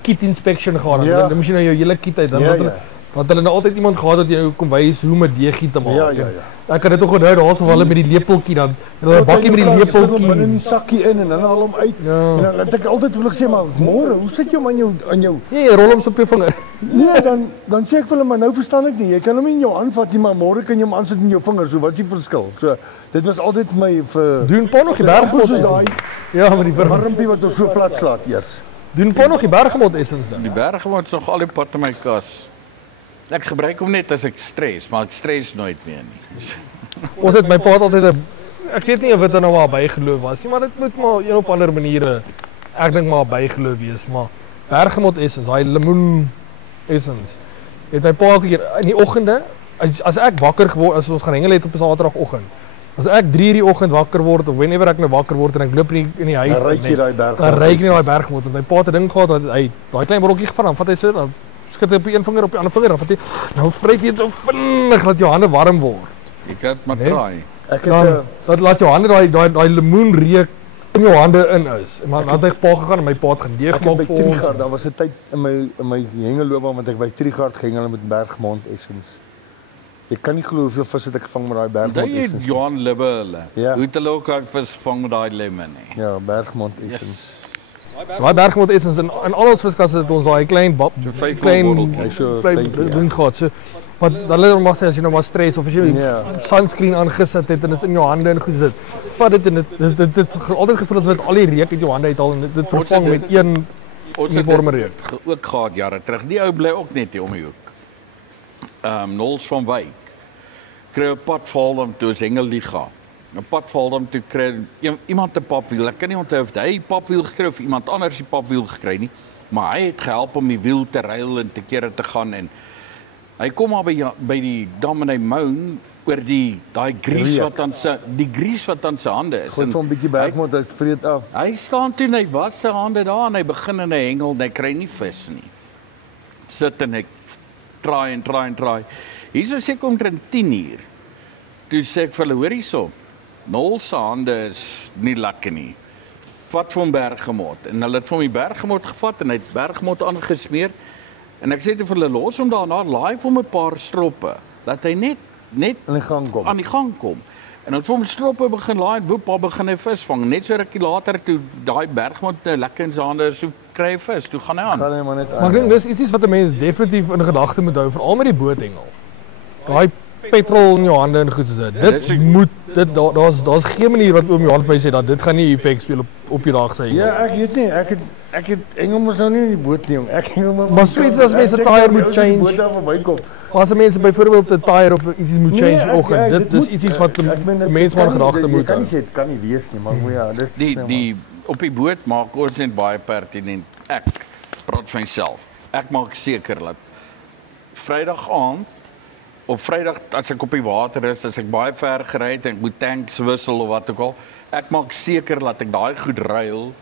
kit inspection gehad. Dan moes jy nou jou hele kit uit dan want hulle nou altyd iemand gehad wat jy nou kom wys hoe om 'n deegie te maak. Ja. Ek kan dit ook onthou daarso hulle met die lepeltjie dan hulle 'n bakkie met die lepeltjie binne in die sakkie in en dan haal hom uit. En dan het ek altyd wil sê maar môre, hoe sit jy hom aan jou Nee, jy rol hom op jou vinger. Nee, dan sê ek vir hulle maar nou verstaan ek nie. Jy kan hom nie in jou hand vat nie, maar môre kan jy hom aansit in jou vingers. So wat is die verskil? So dit was altyd vir my vir doen pa nog die bergmot soos daai. Ja, met die warmpie wat ons so plat slaat eers. Doen pa nog die bergmot essens dan. Die bergmot is nog al die pad in my kas. Ek gebruik hom net as ek stres, maar ek stres nooit meer nie. Ons het my pa altyd ek weet nie of dit nou maar bygeloof was nie, maar dit moet maar een of ander maniere ek dink maar bygeloof wees, maar bergmot essens, daai lemoen essens. Het my pa altyd in die oggende as ek wakker geword as ons gaan hengel het op 'n Saterdagoggend. As ek 3:00 die oggend wakker word of whenever ek nou wakker word en ek loop in die huis, dan ryk jy daai bergmot. Dan ryk jy daai bergmot. My pa het 'n ding gehad dat hy daai klein brokkie gevat en vat hy so dan skud hy op die een vinger op die ander vinger dan vat hy nou vryf jy dit so vinnig dat jou hande warm word. Jy kan maar draai. Ek het dat laat jou hande daai lemoenreuk in jou hande in is. Maar dan het hy pa gegaan en my pa het gedeeg gemaak vir ons. Daar was 'n tyd in my hengelloopbaan want ek by Trigard gehengel met bergmot essens. Jy kan nie glo hoeveel vis het ek gevang met daai Daai bergmond Johan Libbe hulle. Ja. Hoe het hulle ook daai vis gevang met daai lemon nie? Ja, bergmond essens. So daai bergmond essens in al ons viskasse het ons daai klein vyf klein botteltjies. So klein kleintjie, ja. ding gehad. So wat hulle mag sê as jy nou maar stres of as jy Ja. sunscreen aangesit het en is in jou hande en goed sit. Vat dit en dit altyd gevoel dat dit al die reuk uit jou hande uithaal en dit vervang met een Ons het uniforme dit reuk. ook gehad jare terug. Die ou bly ook net hier om die hoek. Nols van Wyk kry 'n padval om toe Hengelliga. 'n Padval om toe kry iemand 'n papwiel. Ek kan nie onthou of hy papwiel gekry of iemand anders die papwiel gekry nie, maar hy het gehelp om die wiel te ruil en te kere te gaan en hy kom maar by die dam en hy moan oor daai grease wat aan sy hande is. Gooi vir 'n bietjie bergmond uit vreet af. Hy staan toe en hy was sy hande daar en hy begin en hy hengel en hy kry nie vis nie. Sit en ek try. Hierso sê ek omtrent 10:00. Toe sê ek vir hulle, hoor hierso. Nol se hande is nie lekker nie. Vat vir hom berggemot en hulle het vir hom die berggemot gevat en hy het berggemot aangesmeer. En ek sê toe vir hulle, los hom daarna, laai vir hom 'n paar stroppe dat hy net In die gang kom. aan die gang kom. En ons vir hom stroppe begin laai en woep, begin hy vis vang. Net so rukkie later toe daai bergmond nou lekker in sy hande is, toe kry hy vis, toe gaan hy aan. Gaan hy maar net Maar ek dink dis iets wat 'n mens definitief in gedagte moet hou, veral met die boothengel. Daai petrol in jou hande en goed so. Dit moet daar's geen manier wat oom Johan vir my sê dat dit gaan nie effek speel op die dag sy. Ja, ek weet nie. Ek het hengel mos nou nie in die boot nie, jong. Ek hengel Maar soms as mense tyre moet change. Boot daar verbykom. As mense byvoorbeeld 'n tyre of iets moet change vanoggend, dit is iets wat 'n mens maar in gedagte moet Jy kan hou. nie sê dit kan nie wees nie, maar ja, dis Die op die boot maak ons net baie pertinent. Ek praat vir myself. Ek maak seker dat Vrydag aand of Vrydag as ek op die water is, as ek baie ver gery het en ek moet tanks wissel of wat ook al, ek maak seker dat ek daai goed ruil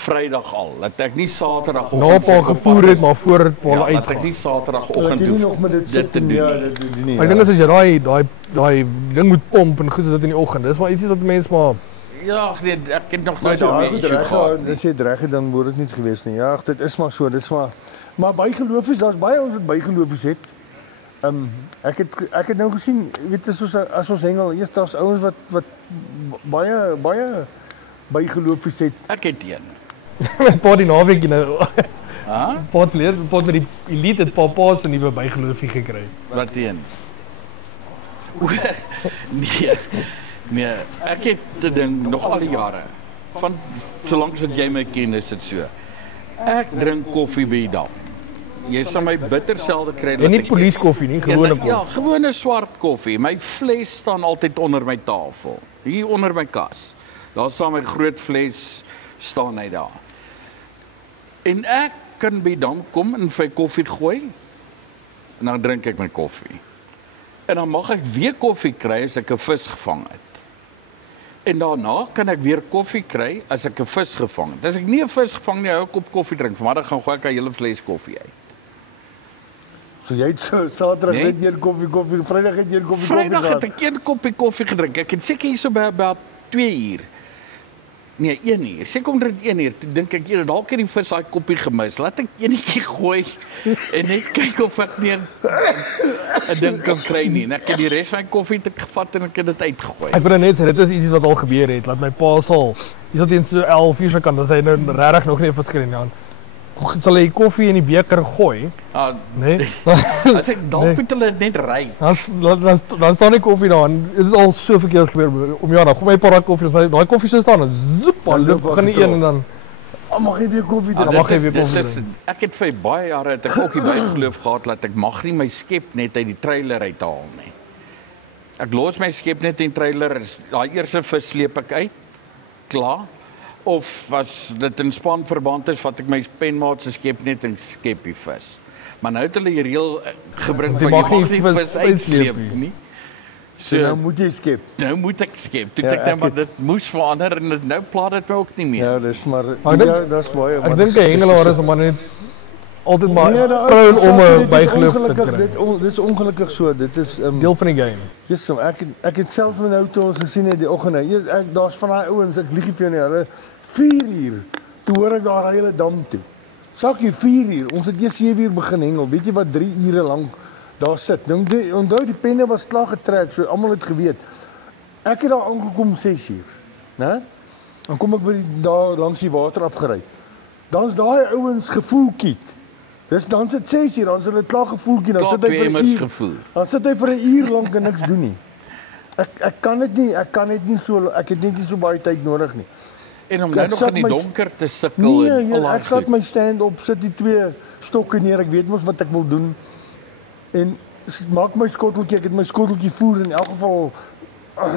Vrydag al. Dat ek nie Saterdagoggend Nou op al gevoer het maar voor dit ja, maar dat ek uitgaan. nie Saterdagoggend jy nie nog met dit sit te en doen ja, nie. dit doen nie. Maar ek dink as jy daai ding moet pomp en goed so dit in die oggend. Dis maar iets wat mense maar Ja, nee, ek het nog Maar nooit as jy daarmee goed issue reg gehad gehad, nie. dis jy reg het, dan moet dit nie gewees nie. Ja, dit is maar so, dis maar bygelofies, daar's baie ons wat bygelofies het. Ek het nou gesien, weet jy, as ons hengel, eers daar's ouens wat baie bygelofies het. Ek het een. met pa die naweek nou. Ha? Pot met die elite het pa se nuwe bygeloofie gekry. Wat een? Nee, ek het dit ding nog al die jare. Van solank as jy my ken, is dit so. Ek drink koffie by die dam. Jy sal my bitter selde kry En nie polieskoffie nie, gewone koffie. Ja, gewone swart koffie. My fles staan altyd onder my tafel. Hier onder my kas. Daar staan my groot fles, staan hy daar. En ek kan by die dam kom en vir koffie gooi. En dan drink ek my koffie. En dan mag ek weer koffie kry as ek 'n vis gevang het. En daarna kan ek weer koffie kry as ek 'n vis gevang het. As ek nie 'n vis gevang nie, hou ek op koffie drink. Vanmiddag gaan gooi ek 'n hele fles koffie uit. So jy het so Saterdag Nee. net een koffie, Vrydag het jy een koffie Vrydag gehad. het ek 1 koppie koffie gedrink. Ek het seker hierso by about 2 uur. Nee, 1 uur. Seker omtrent 1 uur. Toe dink ek, jy dalk het die vis daai koppie gemis. Laat ek enetjie gooi en net kyk of ek nie 'n ding kan kry nie. En ek het die res van my koffie te gevat en ek het dit uitgegooi. Ek wil net sê dit is iets wat al gebeur het. Laat my pa sal hierso teen so 11 uur se kant, as hy nou regtig nog nie 'n vis gekry nie aan. Sal hy koffie in die beker gooi, Ah, né? as ek dalk moet hulle net ry. Dan staan die koffie daar en dit het al soveel keer gebeur. Om ja, dan gooi my pa daai koffie, daai koffie so staan en zoep, Dan dan loop begin die ek een en dan Mag jy weer koffie dan drink? mag hy weer Dit koffie is- drink. Ek het vir baie jare het ek ook die bygeloof gehad dat ek mag nie my skep net uit die trailer uithaal nie. Ek los my skep net in die trailer, daai eerste vis sleep ek uit. Klaar. Of as dit in spanverband is, vat ek my penmaat se skep net en skep die vis. Maar nou het hulle die reël gebring Want jy van jy mag mag nie nie vis vis uitsleep uitsleep nie. So nou moet jy skep. Nou moet ek skep. Toe Ja, ek nou ek maar het- dit moes verander en dit nou plaat dit my ook nie meer. Ja, dis maar Maar ek dink- ja, dis baie. Ek dink 'n hengelaar is maar net altyd maar Nee, daar proud is- om 'n dit is bygeloof te ongelukkig, kry. Dit is ongelukkig so. Dit is Deel van die game. Jesus, ek het selfs met nou toe ons gesien het die oggend. Daar's van daai ouens, ek lieg nie vir jou nie, hulle 4 uur. Toe hoor ek daar 'n hele dam toe. Sakkie 4 uur. Ons het eers 7 uur begin hengel. Weet jy wat 3 ure lank daar sit. Nou, onthou die penne was klaar getrek, so almal het geweet. Ek het daar aangekom 6:00, né? Dan kom ek daar langs die water afgery. Dan's daai ouens gevoelkiet. Dan sit 6:00, dan is hulle klaar gevoelkiet, dan sit hy vir 'n uur. Dan sit hy vir 'n uur lank en niks doen nie. Ek kan dit nie, ek het net nie so baie tyd nodig nie. En om nou nog in die donker te sukkel Nee, ek sat my stand op, sit die 2 stokke neer, ek weet mos wat ek wil doen. En maak my skotteltjie, ek het my skotteltjie voer in elk geval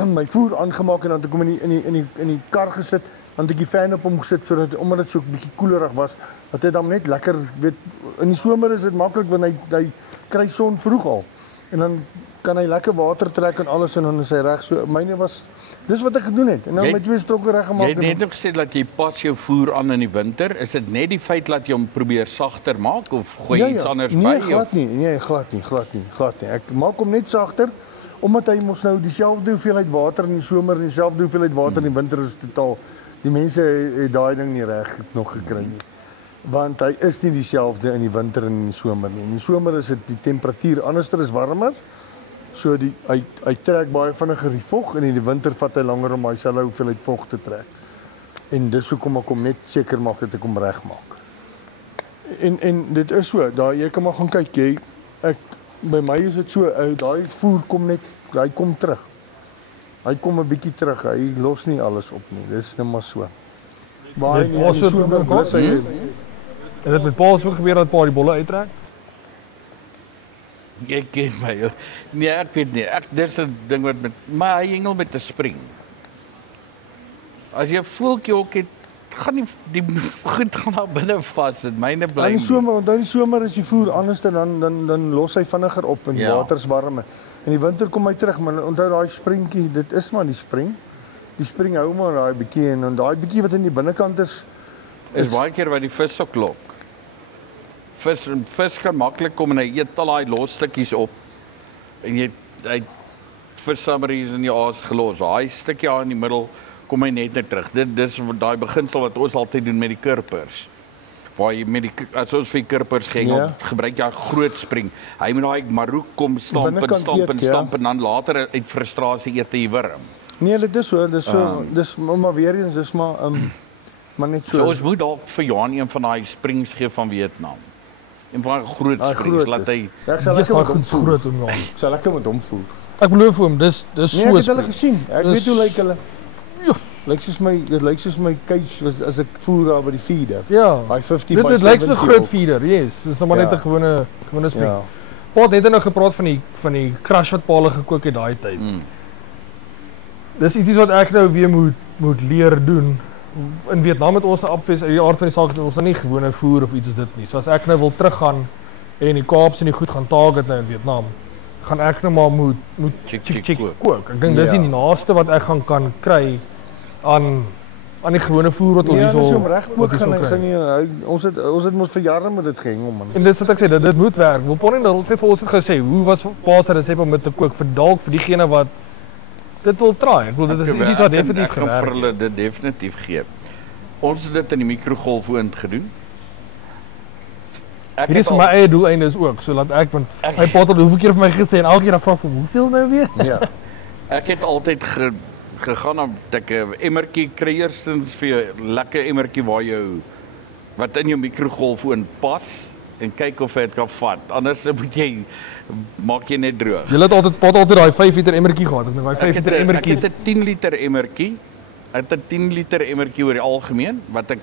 my voer aangemaak en dan het ek hom in die kar gesit, dan het ek die fan op hom gesit sodat omdat dit so 'n bietjie koelerig was, dat dit dan net lekker, weet, in die somer is dit maklik want hy kry son vroeg al. En dan kan hy lekker water trek en alles en dan is hy reg. So myne was dis wat ek gedoen het. En dan met 2 stokke reggemaak. Jy het net gesê dat jy pas jou voer aan in die winter. Is dit net die feit dat jy hom probeer sagter maak of gooi jy iets anders by? Nee, glad nie. Ek maak hom net sagter omdat hy mos nou dieselfde hoeveelheid water in die somer en dieselfde hoeveelheid water in die winter is totaal. Die mense het daai ding nie reg nog gekry nie. Want hy is nie dieselfde in die winter en in die somer nie. In die somer is dit die temperatuur anderster is warmer. So hy trek baie vinniger die vog en in die winter vat hy langer om hy selfe hoeveelheid vog te trek. En dis hoekom ek hom net seker maak dat ek hom reg maak. En dit is so, daar jy kan maar gaan kyk, by my is dit so, daai voer kom net, hy kom terug. Hy kom 'n bietjie terug, hy los nie alles op nie. Dis net maar so. Baie nie so blus hy. En dit met Paul so gebeur dat Paul die bolle uittrek? Jy ken my. Nee, ek weet nie. Dis 'n ding wat maar hy hengel met 'n spring. As jy 'n voeltjie ook het, gaan die goed gaan daar binne vas en myne bly. In die somer, onthou die somer is die voer anders en dan los hy vinniger op en water is warmer. In die winter kom hy terug, maar onthou daai springkie, dit is maar die spring. Die spring hou maar daai bietjie en dan daai bietjie wat in die binnekant is baie keer wat die vis ook lok. Vis kan maklik kom en hy eet al daai los stukkies op. En hy vir some reason die aas gelos. Daai stukkie daar in die middel kom hy net terug. Dis daai beginsel wat ons altyd doen met die kurpers. Waar jy met as ons vir kurpers gebruik jy 'n groot spring. Hy moet daai maroek kom stamp en dan later uit frustrasie eet hy wurm. Nee, dit is so, dis maar weer eens, dis maar net so. So ons moet dalk vir Johan een van daai springs gee van Vietnam. En van 'n groot springs laat hy. Ek sal lekker met hom groot om hom. Ek sal lekker met hom voer. Ek beloof hom, dis so. Nee, ek het hulle gesien. Ek weet hoe lyk hulle. Dit lyk soos my cage as ek voer daar by die feeder. Ja. Daai 50 by 70. Dit lyk so 'n groot feeder, yes. Dis nog maar net 'n gewone spring. Ja. Paul het nou gepraat van die crush wat Paul gekook het daai tyd. Dis iets wat ek nou weer moet leer doen. In Vietnam het ons 'n apfees, uit die aard van die saak het ons nou nie gewone voer of iets soos dit nie. So as ek nou wil teruggaan en die Kaaps en die goed gaan target nou in Vietnam, gaan ek nou maar moet chick kook. Ek dink dis die naaste wat ek gaan kan kry aan die gewone voer wat ons hier so. Ja, dis om reg kook ons het mos vir jare met dit gehengel man. En dis wat ek sê, dit moet werk. Wil Pony nou vir ons het gesê, hoe was Pa se resep om dit te kook vir dalk vir diegene wat dit wil try. Ek bedoel dit is iets wat definitief gewerk. Ek kan vir hulle dit definitief gee. Ons het dit in die mikrogolfoond gedoen. Hier is my eie doeleindes ook, so laat ek want my pa het hoeveel keer vir my gesê en elke keer dan vra vir hoeveel nou weer? Ja. Ek het altyd gegaan om 'n emmertjie kry eerstens vir jou lekker emmertjie wat in jou mikrogolfoond pas en kyk of dit kan vat. Anders maak jy net droog. Jy het altyd daai 5 liter emmertjie gehad. Ek dink daai 5 liter emmertjie. Ek het 'n 10 liter emmertjie. Ek het 'n 10 liter emmertjie oor die algemeen wat ek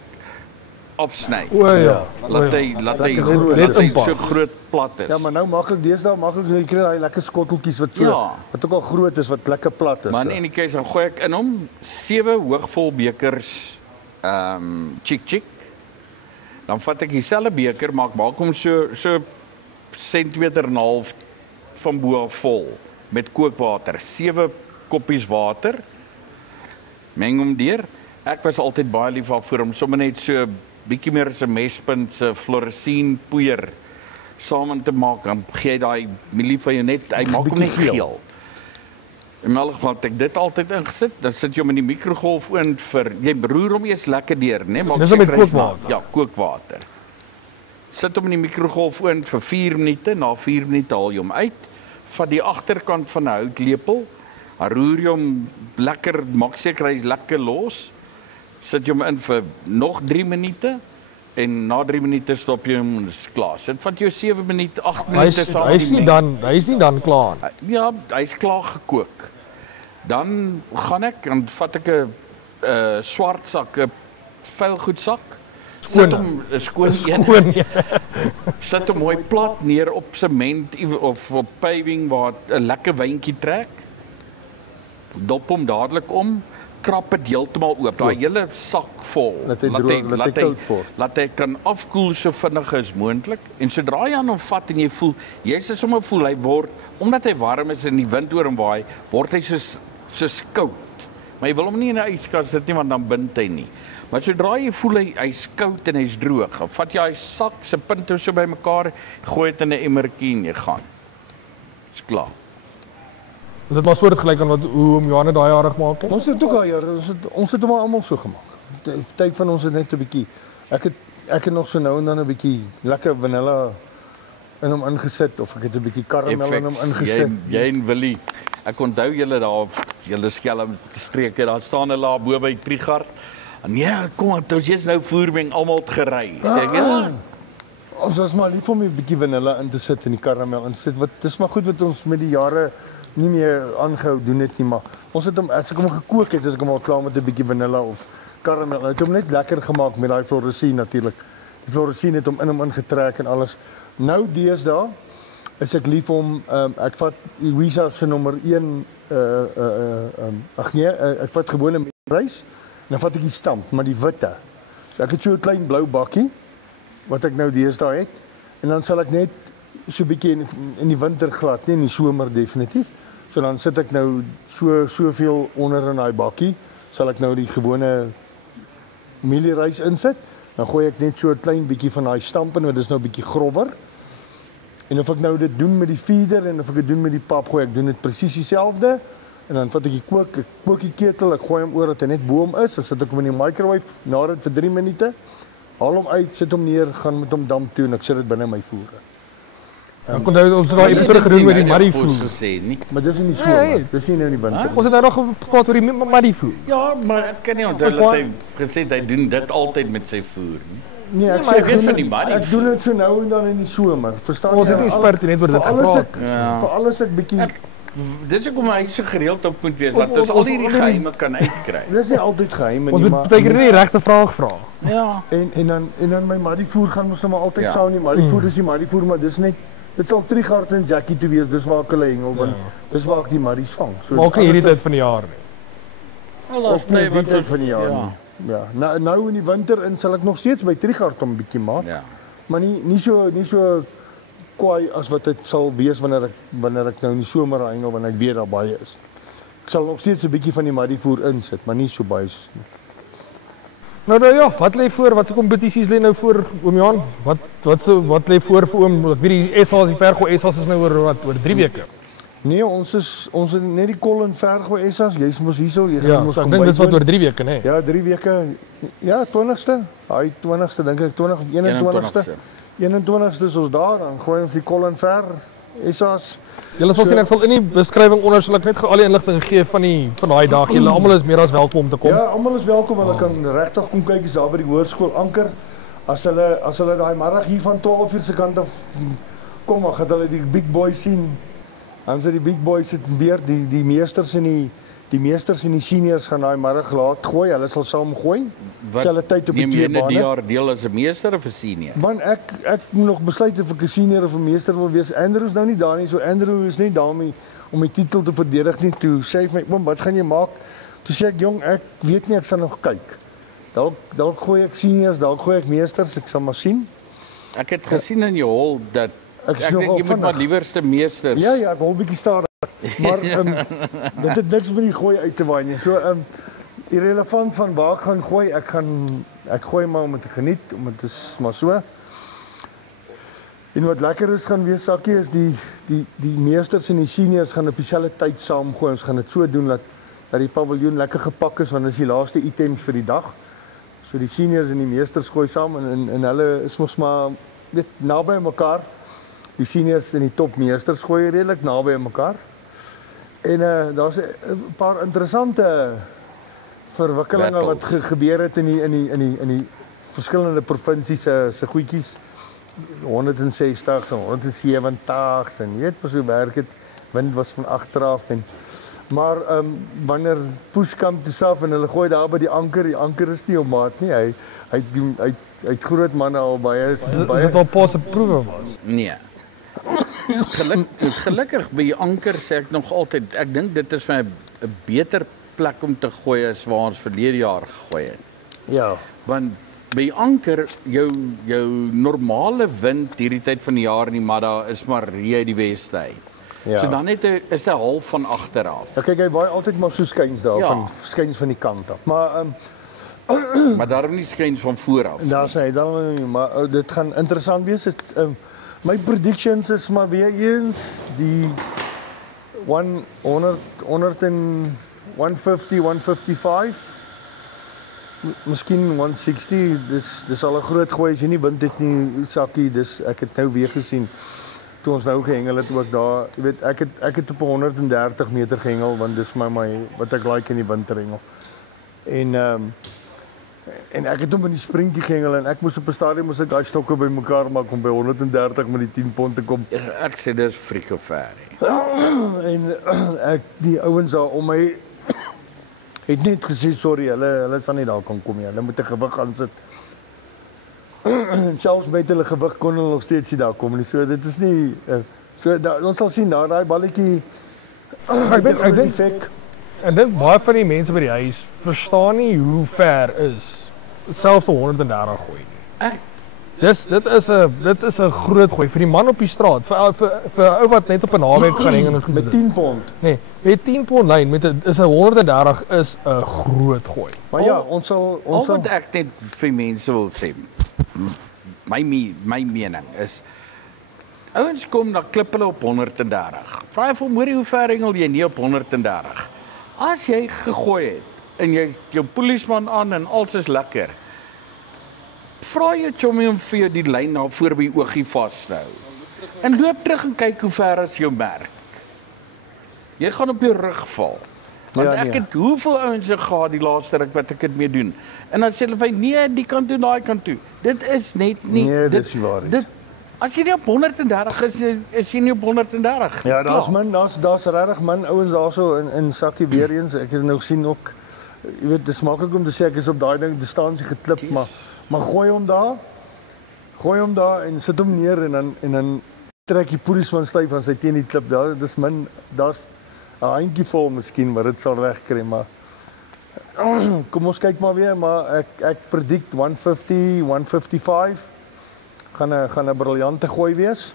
afsny. O ja. Laat hy so groot plat is. Ja, maar nou deesdae maklik jy kry daai lekker skotteltjies wat so wat ook al groot is wat lekker plat is. Maar in die keuse dan gooi ek in hom 7 hoogvol bekers chick. Dan vat ek dieselfde beker, maak hom so sentimeter en 'n half van bo af vol met kookwater, 7 koppies water. Meng hom deur. Ek was altyd baie lief vir hom sommer net so bietjie meer as 'n mespunt se fluoresien poeier saam in te maak. Dan gee jy daai mielie van jou net, hy maak hom net geel. In elk geval het ek dit altyd ingesit. Dan sit jy hom in die mikrogolfoond jy roer hom eers lekker deur, né? Dis met kookwater. Ja, kookwater. Sit hom in die mikrogolfoond vir 4 minute, na 4 minute haal jy hom uit, van die agterkant van 'n houtlepel, dan roer jy hom lekker, maak seker hy's lekker los, sit jy hom in vir nog 3 minute, en na 3 minute stop jy hom en is klaar. Dit vat jou 7 minute, 8 minute saam. Hy is nie dan klaar. Ja, hy's klaar gekook. Dan gaan ek, dan vat ek 'n swart sak, 'n vuilgoedsak, sit hom 'n skoon een. Sit hom mooi plat neer op sement of op paving waar 'n lekker wyntjie trek. Dop hom dadelik om, krap dit heeltemal oop. Daai hele sak vol. Laat hy koud word. Laat hy kan afkoel so vinnig as moontlik. En sodra jy aan hom vat en jy voel, jy sê sommer voel hy word, omdat hy warm is en die wind oor hom waai, word hy soos koud. Maar jy wil hom nie in 'n yskas sit nie, want dan bind hy nie. Maar sodra jy voel hy's koud en hy's droog, dan vat jy hy sak se punte so bymekaar, gooi dit in 'n emmertjie en jy gaan. Dis klaar. Is dit maar soortgelyk aan hoe om Johanne daai jare gemaak het? Ons het ook al jare, ons het hom almal so gemaak. Tyd van ons het net 'n bietjie. Ek het nog so nou en dan 'n bietjie lekker vanilla in hom ingesit of ek het 'n bietjie karamel in hom ingesit. Jy en Willie. Ek onthou julle daar, julle skelm streke, daar staan hulle daar bo by Trigard. Nee, kom aan, ons jy's nou voermeng almal het gery. Sê ek, ja. Ons was maar lief om 'n bietjie vanilla in te sit en die karamel in te sit. Dis maar goed wat ons met die jare nie meer aangehou doen dit nie, maar ons het hom as ek hom gekook het ek hom al klaar met 'n bietjie vanilla of karamel. Ek het hom net lekker gemaak met daai floresiin natuurlik. Die floresiin het hom in hom ingetrek en alles. Nou deesdae is ek lief om ek vat Louisa se nommer 1 ek vat gewone rys en dan vat ek die stamp, maar die witte. So ek het so 'n klein blou bakkie wat ek nou deesdae het en dan sal ek net so 'n bietjie in die winter glad, nie in die somer definitief. So dan sit ek nou soveel onder in daai bakkie, sal ek nou die gewone mielierys insit. Dan gooi ek net so 'n klein bietjie van daai stamp in, want dit is nou 'n bietjie growwer. En of ek nou dit doen met die feeder en of ek dit doen met die pap, gooi ek doen dit presies dieselfde. En dan vat ek die kook die ketel, ek gooi hom oor dat hy net bo hom is, dan sit ek hom in die microwave na dit vir 3 minute. Haal hom uit, sit hom neer, gaan met hom damp toe en ek sit dit binne my voer. Ek onthou ons het daai episode gedoen met die Marifood. Maar dis in die somer, dis nie nou in die winter. Ons het nou nog gepraat oor die Marifood. Ja, maar ek kan nie onthou dat hy gesê hy doen dit altyd met sy voer nie. Nee, ek maar sê ek doen dit so nou en dan in die somer. Verstaan jy? Ons het nie spesifiek net oor dit gepraat. Vir alles ek bietjie Dis hoekom hy so gereeld op moet wees dat ons al hierdie geheime kan uitkry. Dis nie altyd geheim nie, maar ons moet baie keer nie die regte vraag vra. Ja. En dan my Marifood gaan mos nou maar altyd saam nie. Marifood is die Marifood, maar dis net dit sal Trigard en Jackie toe wees, dis waar ek hulle hengel want dis waar ek die Maries vang. So maak nie hierdie tyd van die jaar nie. Of nie die tyd van die jaar nie. Ja. Nou in die winter in sal ek nog steeds by Trigard om 'n bietjie maak. Ja. Maar nie so kwaai as wat dit sal wees wanneer ek nou in die somer hengel wanneer ek weer daar baie is. Ek sal nog steeds 'n bietjie van die Marifood insit, maar nie so baie soos nie. Nou ja, wat lê voor? Wat se kompetisies lê nou voor oom Johan? Wat lê voor vir oom? Ek weet die SA is die Vergo SA's is nou oor 3 weke. Nee, ons het net die Colin Vergo SA's. Jy's mos hierso, jy gaan mos kom. Ek dink dis wat oor 3 weke, nê? Ja, 3 weke. Ja, 20ste. Hy 20ste dink ek 20 of 21ste. 21ste is ons daar, dan gooi ons die Colin Ver SA's. Julle sal sien ek sal in die beskrywing onder sal ek net al die inligting gee van daai dag. Julle almal is meer as welkom om te kom. Ja, almal is welkom. Hulle kan regtig kom kyk as daar by die hoërskool Anker. As hulle daai middag hier van 12:00 se kant af kom, dan gaan hulle die big boys sien. Dan sê die big boys sit weer die meesters en die meesters en die seniors gaan daai middag laat gooi. Hulle sal saam gooi. Selfe tyd op die twee bane. Die jaar deel as 'n meester of 'n senior? Man, ek moet nog besluit of ek 'n senior of 'n meester wil wees. Andrew is nou nie daar nie. So Andrew is nie daarmee om die titel te verdedig nie. Toe sê hy vir my, "Oom, wat gaan jy maak?" Toe sê ek, "Jong, ek weet nie, ek sal nog kyk. Dalk gooi ek seniors, dalk gooi ek meesters, ek sal maar sien." Ek het gesien in jou hol dat ek dink jy moet maar liewerste meesters. Ja, ek hol bietjie stadig. Maar dit het niks met die gooi uit te waai nie. So irrelevant van waar ek gaan gooi, ek gooi maar om dit te geniet, om dit is maar so. En wat lekker is gaan wees sakkie is die meesters en die seniors gaan op dieselfde tyd saam gooi. Ons gaan dit so doen dat die paviljoen lekker gepak is want dit is die laaste items vir die dag. So die seniors en die meesters gooi saam en hulle is mos maar weet naby mekaar. Die seniors en die topmeesters gooi redelik naby mekaar. En daar's 'n paar interessante verwikkelinge wat gebeur het in die verskillende provinsies se goedjies. 160 en 170 en jy weet mos hoe werk dit. Wind was van agteraf maar wanneer push come to shove en hulle gooi daar by die anker is nie op maat nie. Hy het groot manne al baie Is dit al pas 'n proewe was? Nee. Gelukkig by die anker sê ek nog altyd, ek dink dit is vir 'n beter plek om te gooi as waar ons verlede jaar gegooi het. Ja. Want by anker jou normale wind hierdie tyd van die jaar nie, maar daar is maar reë uit die weste uit. Ja. So dan is 'n half van agter af. Ja, kyk hy waai altyd maar so skuins daar Ja. skuins van die kant af. Maar Maar daarom nie skuins van voor af. daar sê hy dan maar dit gaan interessant wees. My predictions is maar weer eens die 150, 155. Miskien 160. Dis al 'n groot gooi as jy nie wind het nie, sakkie. Dis ek het nou weer gesien toe ons nou gehengel het ook daar. Jy weet ek het op 130 meter gehengel want dis vir my wat ek like in die winterhengel. En ek het hom in die sprintjie gehengel en ek moes op 'n stadium moes ek daai stokke bymekaar maak om by 130 met die 10 pond te kom. Ek sê dis friek of ver. En die ouens daar om my het net gesê sorry, hulle sal nie daar kan kom nie. Hulle moet 'n gewig aan sit. En selfs met hulle gewig kon hulle nog steeds nie daar kom nie. So dit is nie ons sal sien daar daai balletjie. Ek dink fek. En dit baie van die mense by die huis verstaan nie hoe ver is selfs 130 gooi nie. Dit is 'n groot gooi vir die man op die straat, vir 'n ou wat net op 'n naweek gaan hang en met 10 pond. Nee, met 10 pond lyn met 'n 130 is 'n groot gooi. Maar ja, ons sal wat ek net vir mense wil sê. My mening is ouens kom dan klip hulle op 130. Vra jy vir hoorie hoe ver hengel jy nie op 130. As jy gegooi het en jy jou polisman aan en alles is lekker. Vra jou chommy om vir jou die lyn na voor by die oogie vas te hou. En loop terug en kyk hoe ver is jou merk. Jy gaan op jou rug val. Want ek het hoeveel ouens gehad die laaste ruk wat ek dit mee doen. En dan sê hulle vir nee, die kant toe, daai kant toe. Dit is net nie nee, dit is nie waar nie. As jy nie op 130 is jy nie op 130. Ja, daar's regtig min ouens daarso in sakkie weer eens. Ek het nou gesien ook jy weet dis maklik om te sê ek is op daai ding distansie geklip, maar gooi hom daar en sit hom neer en dan trek die polisman styf aan sy teen die klip. Dis min, daar's 'n handjie vol miskien wat dit sal regkry, maar kom ons kyk maar weer, maar ek predict 150, 155 gaan 'n briljante gooi wees.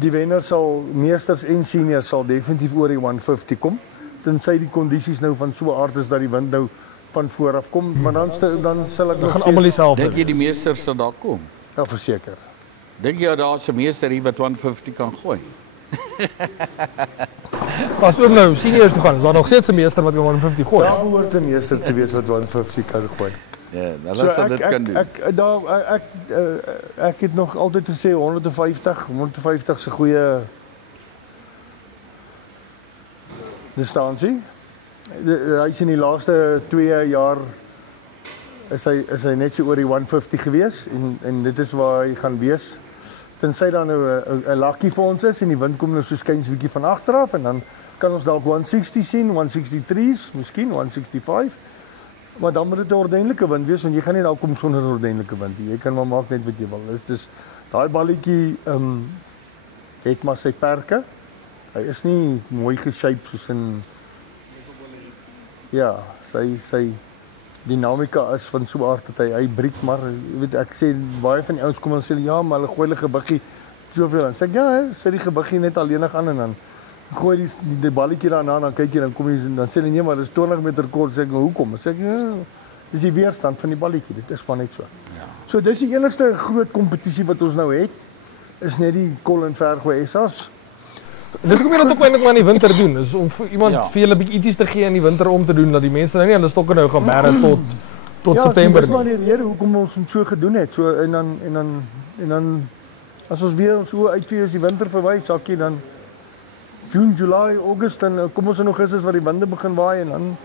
Die wenner sal meesters en seniors sal definitief oor die 150 kom. Tensy die kondisies nou van so aard is dat die wind nou van voor af kom, maar dan sal ek nog gaan almal dieselfde. Dink jy die meesters sal daar kom? Ja, verseker. Dink jy daar's 'n meester hier wat 150 kan gooi? As ons nou seniors toe gaan, is daar nog steeds 'n meester wat 150 gooi. Daar behoort 'n meester te wees wat 150 kan gooi. Ja, hulle sal dit kan doen. Ek het nog altyd gesê 150 se goeie distansie. Hy's in die laaste 2 jaar is hy net so oor die 150 gewees en dit is waar hy gaan wees. Tensy dan nou 'n lucky vir ons is en die wind kom nou so skuins bietjie van agter af en dan kan ons dalk 160 sien, 163s, miskien 165. Maar dan moet dit 'n ordentlike wind wees want jy gaan nie daar kom sonder 'n ordentlike wind nie. Jy kan maar maak net wat jy wil. Dis daai balletjie het maar sy perke. Hy is nie mooi geshape soos in ja, sy dinamika is van so 'n aard dat hy breek maar jy weet ek sê baie van die ouens kom en sê ja, maar hulle gooi hulle gebiggie soveel dan. Sê ek ja, sit die gebiggie net alleenig aan en dan gooi die balletjie daarna dan kyk jy dan kom jy dan sê hulle nee, maar dis 20 meter kort. Sê ek hoekom? Sê ek ja, dis die weerstand van die balletjie. Dit is maar net so. Ja. So dis die enigste groot kompetisie wat ons nou het is net die kol en vergooi SA's. Dis hoekom jy dit ook eintlik maar in die winter doen. Is om vir iemand vir julle 'n bietjie ietsie te gee in die winter om te doen dat die mense nou nie hulle stokke nou gaan bære tot September dis maar nie. die rede hoekom ons het so gedoen het. So en dan as ons weer so uitvee as die winter verby, sakkie dan June, July, August dan kom ons in Augustus waar die winde begin waai en dan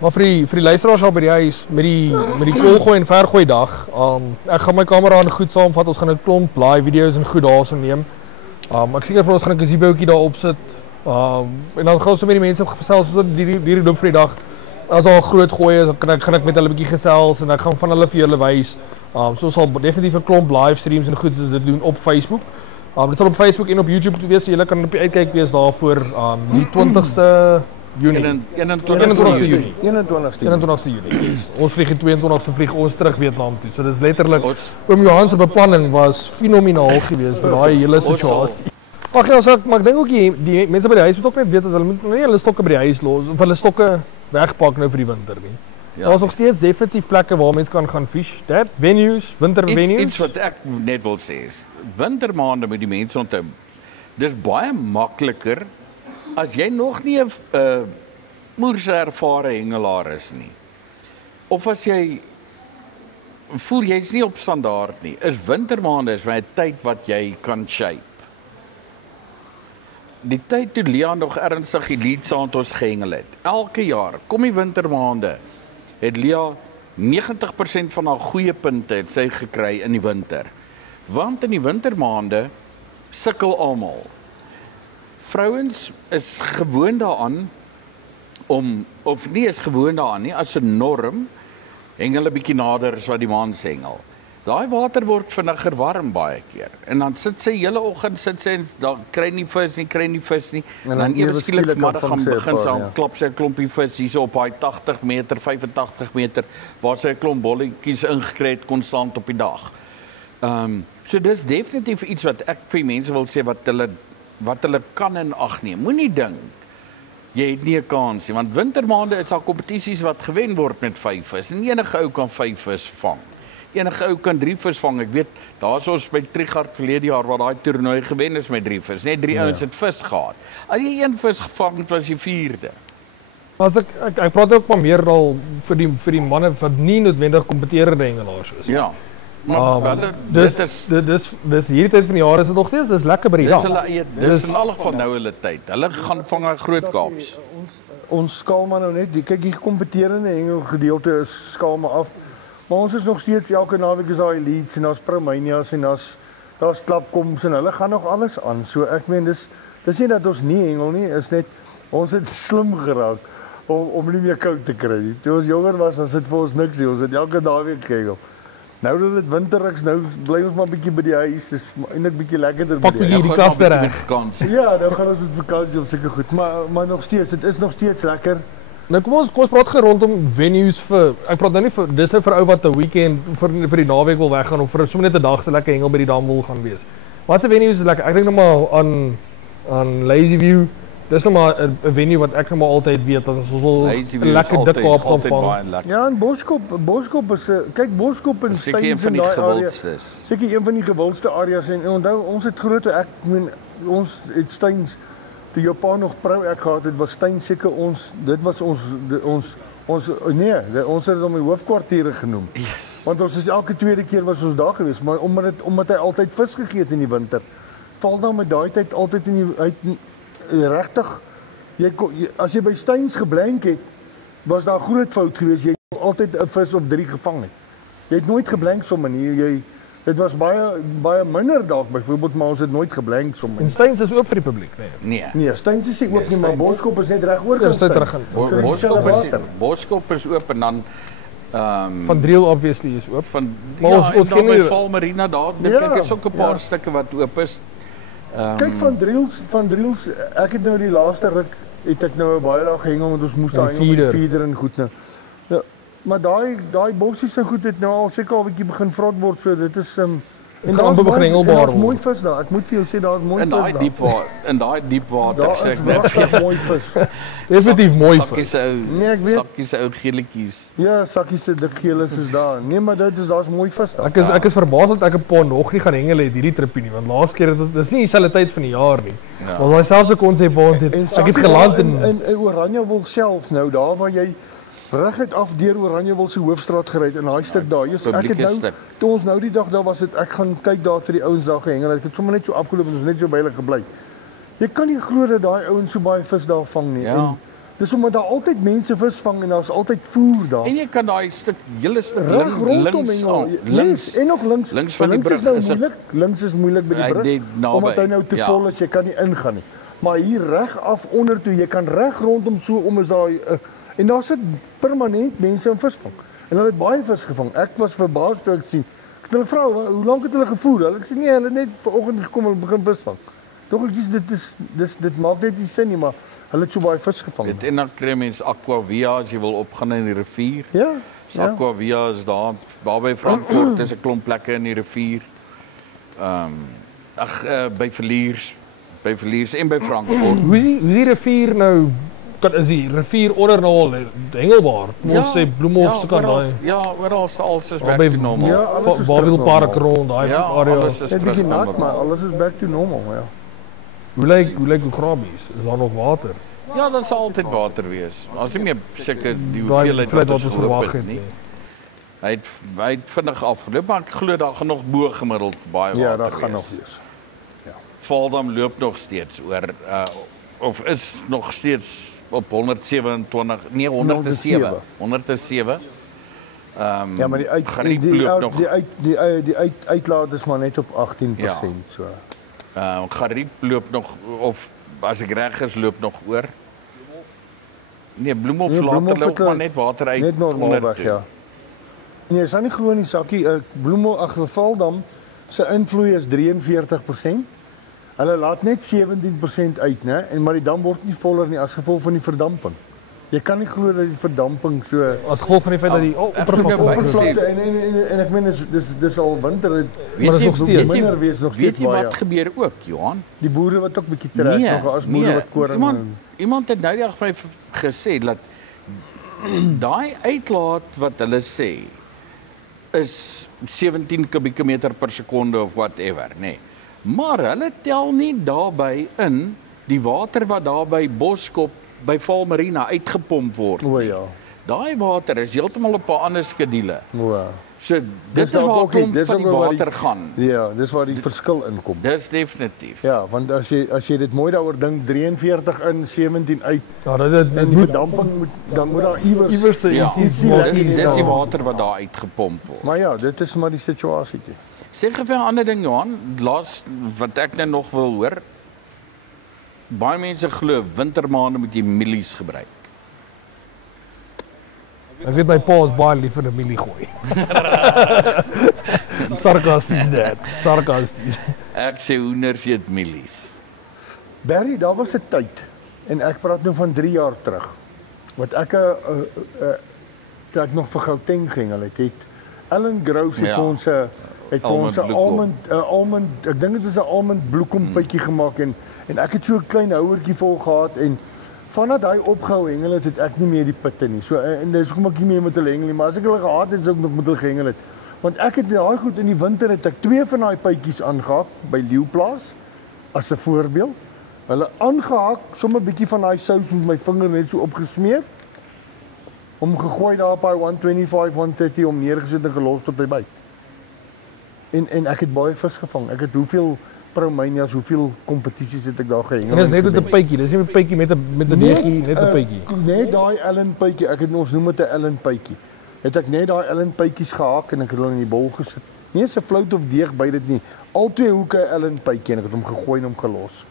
Maar vir die luisteraars al by die huis met die kolgooi en vergooi dag, ek gaan my kamera aan goed saamvat. Ons gaan 'n klomp live video's en goed daarso neem. Ek seker vir ons gaan 'n gazebootjie daar opsit. En dan gaan ons met die mense gesels soos die loop vir die dag. As al groot gooi is, dan gaan ek met hulle 'n bietjie gesels en ek gaan van hulle vir julle wys. So sal definitief 'n klomp livestreams en goed dit doen op Facebook. Dit sal op Facebook en op YouTube wees. Julle kan op die uitkyk wees daarvoor die 20ste Junie. 21ste Junie. 21ste Junie. Ons vlieg die 22ste vlieg ons terug Vietnam toe. So dis letterlik oom Johan se beplanning was fenomenaal geweest met daai hele situasie. Ag ja, maar ek dink ook die mense by die huis moet ook net weet dat hulle moet nie hulle stokke by die huis los of hulle stokke wegpak nou vir die winter nie. Ja. Daar's nog steeds definitief plekke waar mense kan gaan fish. Dit venues, wintervenues. Iets wat ek net wil sê is, wintermaande moet die mense onthou. Dis baie makliker as jy nog nie 'n moerse ervare hengelaar is nie. Of as jy voel jy's nie op standaard nie, is wintermaande is 'n tyd wat jy kan shape. Die tyd toe Leon nog ernstig die lead saand ons gehengel het. Elke jaar, kom die wintermaande, het Lea 90% van haar goeie punte het sy gekry in die winter. Want in die wintermaande sukkel almal. Vrouens is gewoon daaraan om, of nie is gewoon daaraan nie, as 'n norm, hengel 'n bietjie nader as wat die maan hengel. Daai water word vinniger warm baie keer. En dan sit sy hele oggend en dan kry nie vis nie. En dan ewe skielik vanmiddag gaan begin sy klap sy 'n klompie vis hierso op daai 80 meter, 85 meter waar sy 'n klomp bolletjies ingekry het konstant op die dag. So dis definitief iets wat ek vir mense wil sê wat hulle kan in ag neem. Moenie dink jy het nie 'n kans nie, want wintermaande is daar kompetisies wat gewen word met 5 vis. En enige ou kan 5 vis vang. Enige ou kan 3 vis vang. Ek weet, daar's ons by Trigard verlede jaar waar daai toernooi gewen is met 3 vis. Net 3 ouens het vis gehad. As jy 1 vis gevang het, was jy 4de. As ek praat ook maar meer al vir die manne wat nie noodwendig kompeterende hengelaars is. Ja. Maar dis hierdie tyd van die jaar is dit nog steeds dis lekker by die dag. Dis in alle geval nou hulle tyd. Hulle gaan vang 'n groot Kaaps. Ons skaal maar nou net, kyk die kompeterende hengel gedeelte is skaal maar af. Maar ons is nog steeds elke naweek is daar elites en daar's Promanias en daar's klapkoms en hulle gaan nog alles aan. So ek meen dis nie dat ons nie hengel nie, is net ons het slim geraak om nie meer koud te kry nie. Toe ons jonger was, dan sit vir ons niks nie. Ons het elke naweek gehengel. Nou dat dit winter is, nou bly ons maar bietjie by die huis. Dis eintlik bietjie lekkerder by die huis. Die klaste reg. Ja, nou gaan ons met vakansie op seker goed, maar nog steeds, dit is nog steeds lekker. Nou kom ons praat gou rondom venues ek praat nou nie vir dis nou vir ou wat 'n weekend vir die naweek wil weggaan of vir sommer net 'n dag se lekker hengel by die dam wil gaan wees. Wat se venues is lekker? Ek dink nou maar aan Lazy View. Dis nou maar 'n venue wat ek nou maar altyd weet dat ons wil 'n lekker dik Kaap gaan vang. Ja, en Boskop is kyk Boskop en Steins in daai area. Seker een van die gewildste areas en onthou ons het groot ons het Steins toe jou pa nog Pro ek gehad het was Steins seker ons het hom die hoofkwartiere genoem. Yes. Want ons is elke tweede keer was ons daar gewees, maar omdat hy altyd vis gegee het in die winter, val dan met daai tyd altyd regtig as jy by Steins geblank het, was daar groot fout geweest. Jy het altyd 'n vis of 3 gevang het. Jy het nooit geblank sommer nie. Dit was baie minder dalk byvoorbeeld, maar ons het nooit geblank sommer. En Steins is oop vir die publiek, nee. Nee, Steins is oop nie, maar Boskop is net reg oor kan Boskop is oop en dan Van Driel obviously is oop. Maar ons ken nie Val Marina daar. Kyk, is ook 'n paar stukke wat oop is. Kyk van Driels, ek het nou die laaste ruk het ek nou baie dae gehengel want ons moes daar hengel met die feeder en goed nou. Ja, maar daai bossies en goed het nou al seker al 'n bietjie begin vrot word, so dit is en daar's hengelbaar mooi vis daar. Ek moet vir jou sê daar's mooi vis daar. In daai diep water sê ek net mooi vis. Definitief mooi vis. Sakkies se ou geeltjies. Ja, sakkies se dik geeles is daar. Nee, maar daar's mooi vis daar. Ek is verbaas dat ek 'n paar nog nie gaan hengel het hierdie tripie nie, want laas keer dis nie dieselfde tyd van die jaar nie. Ja. Maar daai selfde konsep waar ons het ek het geland in Oranje wil self nou daar waar jy reguit af deur Oranjewil se hoofstraat gery in daai stuk daar. Ek het publieke nou stuk. toe ons nou die dag daar was het ek gaan kyk daar toe die ouens daar gehengel het. Ek het sommer net so afgeloop en ons net so by hulle gebly. Jy kan nie glo dat daai ouens so baie vis daar vang nie. Ja. En dis omdat daar altyd mense vis vang en daar's altyd voer daar. En jy kan daai stuk hele stuk Reg rondom links hengel. links En nog links. links van die links is brug nou is 'n- moeilik. Links is moeilik by die Ja, brug. net naby. Omdat hy nou te Ja. vol is, jy kan nie ingaan nie. Maar hier reg af onder toe, jy kan reg rondom so om is daai en daar sit permanent mense in visvang. En hulle het baie vis gevang. Ek was verbaas toe ek sien. Ek het hulle vra, "Hoe lank het hulle gevoer?" Hulle sê, "Nee, hulle het net vanoggend gekom en begin visvang." Tog ek dit maak net nie sin nie, maar hulle het so baie vis gevang. Dit en dan kry mens Aquavia as jy wil opgaan in die rivier. Ja. So Aquavia is daar by Frankfurt, is 'n klomp plekke in die rivier. By Verliers en by Frankfurt. Hoe is die rivier nou is die rivier onder nou al hengelbaar? Ons sê Bloemhof se kant daai. Ja, oral is alles is Daar back by to normal. Ja, alles is Babilpark terug rond daai Ja, area. alles is Net 'n bietjie terug nat, normaal. maar alles is back to normal, ja. Hoe lyk Grabies? Is daar nog water? Ja, daar sal altyd water wees. As jy meer seker die Daai hoeveelheid fluit wat wat ons ons verwag verwag het het nie. nie. Hy het vinnig afgeloop, maar ek glo daar gaan nog bo gemiddeld baie water Ja, dat gaan wees. nog wees. Valdam loop nog steeds oor of is nog steeds op 127, nee 107. 107. Ja, maar Gariep loop nog. die uitlaat is maar net op 18%, so. Gariep loop nog of as ek reg is loop nog oor. Nee, Bloemhof Nee, later Bloemhof loop het maar net water uit. Net normaalweg, onder toe. ja. Nee, jy sal nie glo in die sakkie, Valdam se invloei is 43%. Hulle laat net 17% uit, né? Maar die dam word nie voller nie as gevolg van die verdamping. Jy kan nie glo dat die verdamping so As gevolg van die feit dat die oppervlakte en ek meen dis al winter, Maar Weet dis jy, nog steeds. minder wees nog weet steeds jy baie. wat gebeur ook, Johan? Die boere wat ook bietjie trek, nog as boere wat koring. Iemand het nou die dag vir my gesê dat daai uitlaat wat hulle sê is 17 kubieke meter per sekonde of whatever, nê. Nee. Maar hulle tel nie daarbey in die water wat daar by Boskop by Val Marina uitgepomp word. O ja. Daai water is heeltemal op 'n ander skedule. O. So dit is dalk waar ook nie- kom dis van die ook waar die- water gaan. Ja, dis waar die verskil inkom. Dis definitief. Ja, want as jy dit mooi daaroor dink, 43 in, 17 uit Ja, dit en die verdamping moet daar iewers Ja, iets dis die water wat daar uitgepomp word. Maar ja, dit is maar die situasietjie. Sê gou vir 'n ander ding Johan, laas wat ek net nog wil hoor. Baie mense glo wintermaande moet jy mielies gebruik. Ek weet my pa is baie lief vir 'n mielie gooi. Sarkasties dit. Sarkasties. Ek sê hoenders eet mielies. Barry, daar was 'n tyd en ek praat nou van 3 jaar terug. Wat ek toe ek nog vir Gauteng ging, het Ellen Groves het Ja. vir ons 'n almond, ek dink dit is 'n almond bloekompytjie gemaak en ek het so 'n klein houertjie vol gehad en vandat hy opgehou hengel het ek nie meer die pitte nie. So en dis hoekom ek nie meer met hulle hengel nie, maar as ek hulle gehad het, sou ek nog met hulle gehengel het. Want ek het daai goed in die winter het ek 2 van daai pytjies aangehak by Leeuplaas as 'n voorbeeld. Hulle aangehak, sommer 'n bietjie van daai sous met my vinger net so opgesmeer. Om gegooi daar op daai 125, 130 om neergesit en gelos tot by byt. En ek het baie vis gevang. Ek het hoeveel Proumanias, hoeveel kompetisies het ek daar gehengel. En dis net met 'n pytjie. Dis nie 'n pytjie met 'n negie, net 'n pytjie. Net daai Ellen pytjie. Ons noem dit 'n Ellen pytjie. Het ek net daai Ellen pytjies gehak en ek het hulle in die bol gesit. Nie eens 'n flout of deeg by dit nie. Al twee hoeke Ellen pytjie en ek het hom gegooi en hom gelos.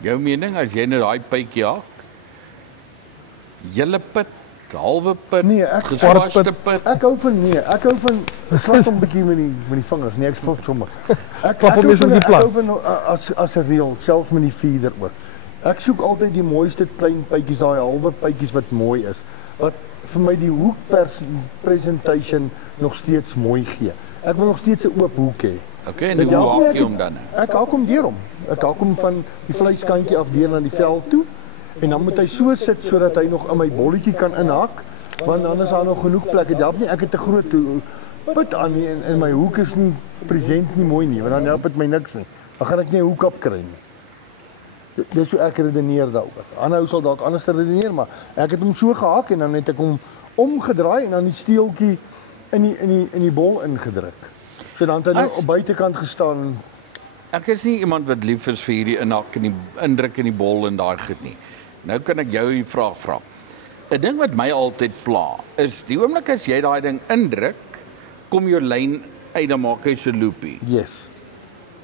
Jou mening as jy nou daai pytjie haak? Hele pit, halwe pit, Nee, ek geswaste pit. Ek hou van swat hom bietjie met die vingers. Nee, ek swat sommer. Ek Klap hom hou eens op van- die plat. Ek hou van as 'n reel, selfs met die feeder ook. Ek soek altyd die mooiste klein pytjies, daai halwe pytjies wat mooi is. Wat vir my die hoek presentation nog steeds mooi gee. Ek wil nog steeds 'n oop hoek hê. Okay, en Dit hoe help nie, haak jy hom dan? Ek hak hom deur hom. Ek hak hom van die vleiskantjie af deur na die vel toe. En dan moet hy so sit sodat hy nog in my bolletjie kan inhak, want dan is daar nog genoeg plek. Dit help nie ek het 'n groot put aan nie en my hoek is nie present nie mooi nie, want dan help dit my niks nie. Dan gaan ek nie 'n hoek op kry nie. Dis hoe ek redeneer daaroor. Aanhou sal dalk anders redeneer, maar ek het hom so gehak en dan het ek hom omgedraai en dan die steeltjie in die bol ingedruk. So dan het hy nou op buitekant gestaan. Ek is nie iemand wat lief is vir hierdie indruk in die bol en daai goed nie. Nou kan ek jou die vraag vra. 'n Ding wat my altyd pla, is die oomblik as jy daai ding indruk, kom jou lyn uit, dan maak hy so loopie. Yes.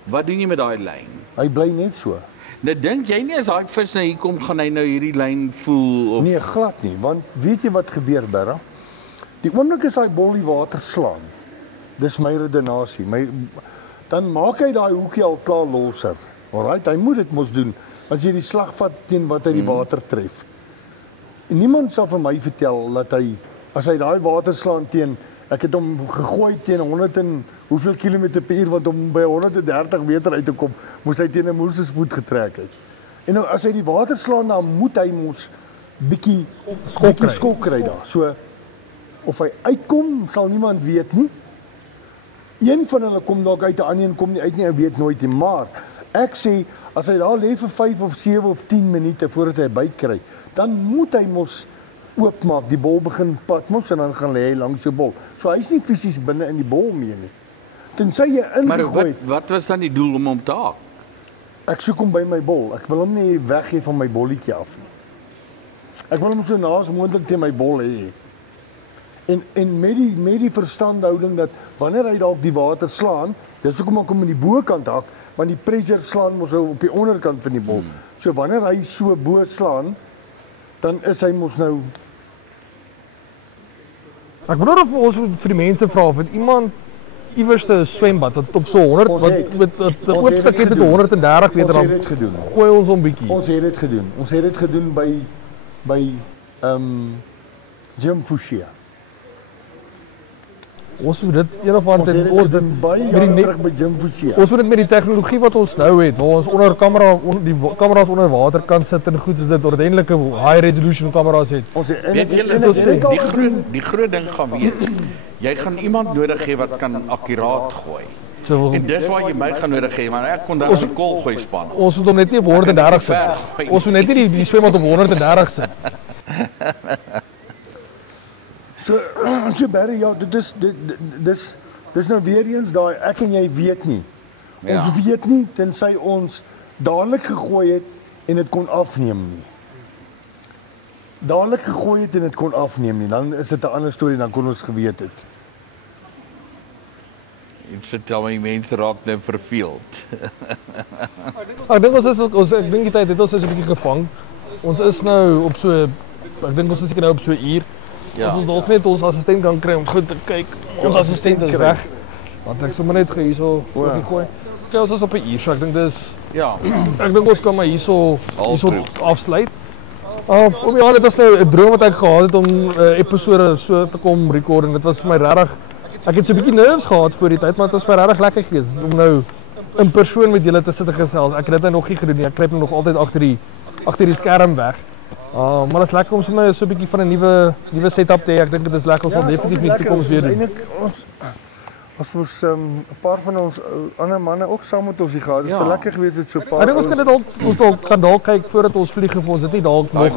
Wat doen jy met daai lyn? Hy bly net so. Nou dink jy nie as daai vis nou hier kom, gaan hy nou hierdie lyn voel of Nee, glad nie, want weet jy wat gebeur, Berra? Die oomblik as daai bol die water slaan, dis my redenasie, dan maak hy daai hoekie al klaar losser. Alright, hy moet dit mos doen, as jy die slag vat teen wat hy die water tref. En niemand sal vir my vertel dat hy, as hy daai water slaan teen, ek het hom gegooi teen 100 en hoeveel kilometer per uur, want om by 130 meter uit te kom, moes hy teen 'n moersespoed getrek het. En nou, as hy die water slaan, dan moet hy mos bietjie skok kry daar. So, of hy uitkom, sal niemand weet nie. Een van hulle kom dalk uit, 'n ander een kom nie uit nie, ek weet nooit nie, maar ek sê, as hy daar lê vir 5 of 7 of 10 minute voordat hy byt kry, dan moet hy mos oopmaak, die bol begin pad mos, en dan gaan lê hy langs die bol. So hy is nie fisies binne in die bol mee nie. Tensy jy ingegooi. Maar wat was dan die doel om hom te haak? Ek soek hom by my bol. Ek wil hom nie weggee van my bolletjie af nie. Ek wil hom so naas moontlik teen my bol hê. En met die verstandhouding dat wanneer hy dalk die water slaan, dis hoekom ek hom aan die bokant hak, want die pressure slaan mos op die onderkant van die bol. So wanneer hy so bo slaan, dan is hy mos nou. Ek wonder of ons moet vir die mense vra of het iemand iewers 'n swembad wat op so 100 Ons wat het. met 'n Ons oop het stukkie dit met gedoen. 130 meter Ons het dan dit gedoen. gooi ons hom bietjie. Ons het dit gedoen. Ons het dit gedoen by Jim Fushia. Ons moet dit een of ander Ons het dit gedoen baie met die jare net- terug by Jim Fushia. Ons moet dit met die tegnologie wat ons nou het, waar ons onder kameras onder water kan sit en goed, sodat dit ordentlike high resolution kameras het. Ons het Weet julle, en ek het dit al gedoen. die groot ding gaan wees, jy gaan iemand nodig hê wat kan akkuraat gooi. So En dis waar jy my gaan nodig hê, want ek kon dan 'n kolgooi span. ons moet hom net nie op 130 sit. Ons moet net nie die swembad op 130 sit. So Barry, ja, dis nou weer eens daai ek en jy weet nie. Ons weet nie tensy ons dadelik gegooi het en dit kon afneem nie. Dadelik gegooi het en dit kon afneem nie, dan is dit 'n ander storie, dan kon ons geweet het. Iets vertel my mense raak nou verveeld. Ek dink ek dink die tyd het ons is 'n bietjie gevang. Ons is nou op so ek dink ons is seker nou op so 'n uur. As ons dalk net ons assistent kan kry om goed te kyk. Ons assistent is weg. Want ek sommer net hierso gooi. Ja, ons is op 'n uur, so ek dink dis Ja, ek dink ons kan maar hierso afsluit. Om ja, dit was nou 'n droom wat ek gehad het om episode so te kom record en dit was vir my regtig. Ek het so 'n bietjie nerves gehad voor die tyd, maar dit was my regtig lekker gewees om nou in persoon met julle te sit en gesels. Ek het dit nog nie gedoen nie. Ek kruip nog altyd agter die skerm weg. Maar dit is lekker om sommer so 'n bietjie van 'n nuwe setup te hê. Ek dink dit is lekker. Ons sal definitief in die toekoms weer doen. Eintlik ons 'n paar van ons ander manne ook saam met ons gehad. Dit sou lekker gewees het so 'n paar. Ek dink ons kan dalk kyk voordat ons vlieg of ons dit nie dalk nog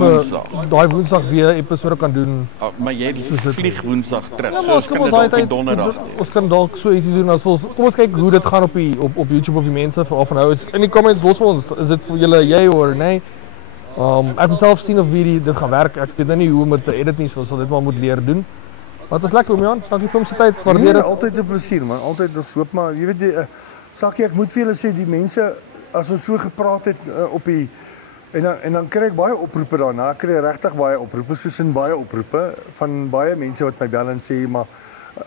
daai Woensdag weer episode kan doen. maar jy vlieg Woensdag terug. Ja, So maar ons kan dit dalk op Donderdag. ons kan dalk so ietsie doen as ons kom ons kyk hoe dit gaan op YouTube of die mense veral van nou is in die comments los vir ons. Is dit vir julle jy of nee? Ek moet self sien of dit gaan werk. Ek weet nou nie hoe om dit te edit nie, so ons sal dit maar moet leer doen. Maar dit was lekker om Jan, dankie vir hom se tyd. Waardeer dit. Altyd 'n plesier man, altyd ons hoop maar, jy weet Sakkie, ek moet vir julle sê die mense as ons so gepraat het op die en dan kry ek baie oproepe daarna. Ek kry regtig baie oproepe, soos in baie oproepe van baie mense wat my bel en sê maar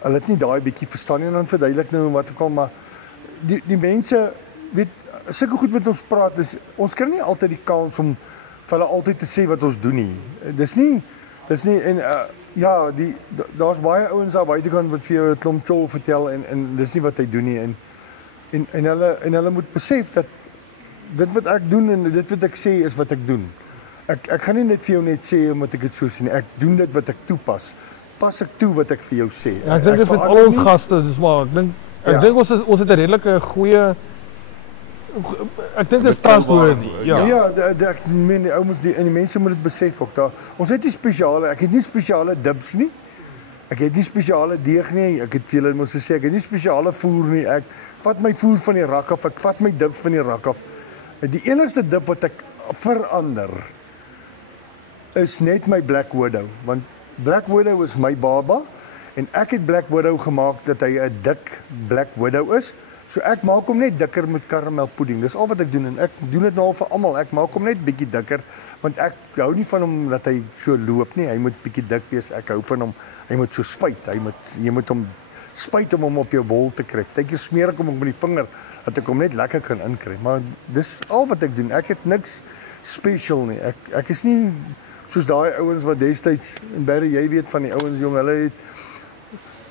hulle het nie daai bietjie verstaan nie en dan verduidelik nou wat ook al, maar die mense weet sulke goed wat ons praat is ons kry nie altyd die kans om vir hulle altyd te sê wat ons doen nie. Dis nie en ja, daar's baie ouens daar buitekant wat vir jou 'n klomp chol vertel en dis nie wat hy doen nie en hulle moet besef dat dit wat ek doen en dit wat ek sê is wat ek doen. Ek gaan nie net vir jou net sê omdat ek dit so sien nie. Ek doen dit wat ek toepas. Pas ek toe wat ek vir jou sê. Ja, ek dink dit met al ons gaste, dis maar ek dink ons het 'n redelike goeie ek dink dit is trustworthy. Ja. Ja, ek meen die ou moet die mense moet dit besef ook daar. Ons het nie spesiale, ek het nie spesiale dips nie. Ek het nie spesiale deeg nie. Ek het julle mos gesê ek het nie spesiale voer nie. Ek vat my voer van die rak af, ek vat my dips van die rak af. Die enigste dip wat ek verander is net my Black Widow, want Black Widow is my baba en ek het Black Widow gemaak dat hy 'n dik Black Widow is. So ek maak hom net dikker met karamelpudding. Dis al wat ek doen en ek doen dit nou al vir almal. Ek maak hom net bietjie dikker want ek hou nie van hom dat hy so loop nie. Hy moet bietjie dik wees. Ek hou van hom. Hy moet so spuit. Jy moet hom spuit om hom op jou bol te kry. Partykeer smeer ek hom met die vinger dat ek hom net lekker kan inkry. Maar dis al wat ek doen. Ek het niks special nie. Ek is nie soos daai ouens wat destyds en baie jy weet van die ouens jong, hulle het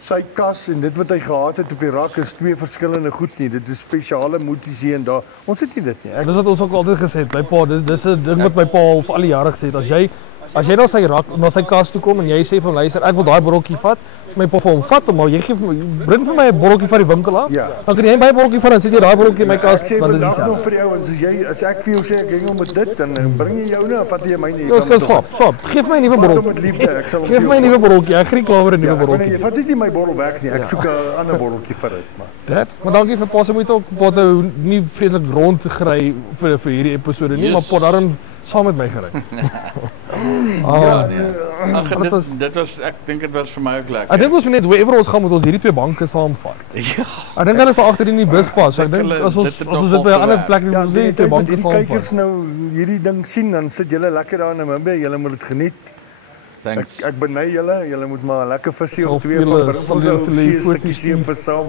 sy kas en dit wat hy gehad het op die rak is twee verskillende goed nie. Dit is spesiale moties hier en daar. Ons het nie dit nie. Dis wat ons ook altyd gesê het. My pa, dis 'n ding wat my pa al vir al die jare gesê het. As jy na sy rak, na sy kas toe kom en jy sê vir hom luister, ek wil daai botteltjie vat, as my pa vir hom vat hom, maar jy gee vir my, bring vir my 'n botteltjie van die winkel af. Ja. Dan kan jy my botteltjie vat en sit jy daai botteltjie in my kas, Ek sê want dis vandag nog dieselfde. vir die ouens, as ek vir jou sê ek hengel met dit dan bring jy jou nou, vat jy my nie. Ons kan swap. Geef my 'n nuwe Vat hom botteltjie. met liefde. Ek sal hom Geef my 'n nuwe botteltjie. Ek gee klaar 'n nuwe botteltjie. Jy vat nie my bottel weg nie. Ek soek 'n ander botteltjie vir dit, maar. Maar dankie vir pa se moeite ook wat hy nie vreeslik rond te gery vir hierdie episode nie, Yes. maar pa daarin saam met my gery. Ag, dit was ek dink dit was vir my ook lekker. Ek dink ons moet net wherever ons gaan moet ons hierdie twee banke saamvat. Ja. Ek dink hulle sal agter in die bus pas. So ek dink Hulle- as ons dit het as ons nog dit by 'n ander gewerk. plek doen, Ja, ons die net twee tyd wat banke die kykers saamvat. nou hierdie ding sien, dan sit julle lekker daar in Namibië. Julle moet dit geniet. Thanks. Ek beny julle. Julle moet maar 'n lekker visie Sal of twee vir van julle- bring sal ons julle ou vir julle see 'n foto's stukkie stuur. vir saam.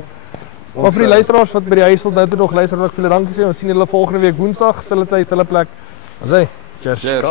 Maar vir die luisteraars wat by die huis wil nou toe nog luister, wil ek vir julle dankie sê. Ons sien julle volgende week Woensdag, selfde tyd, selfde plek. Ons sê, cheers. Cheers.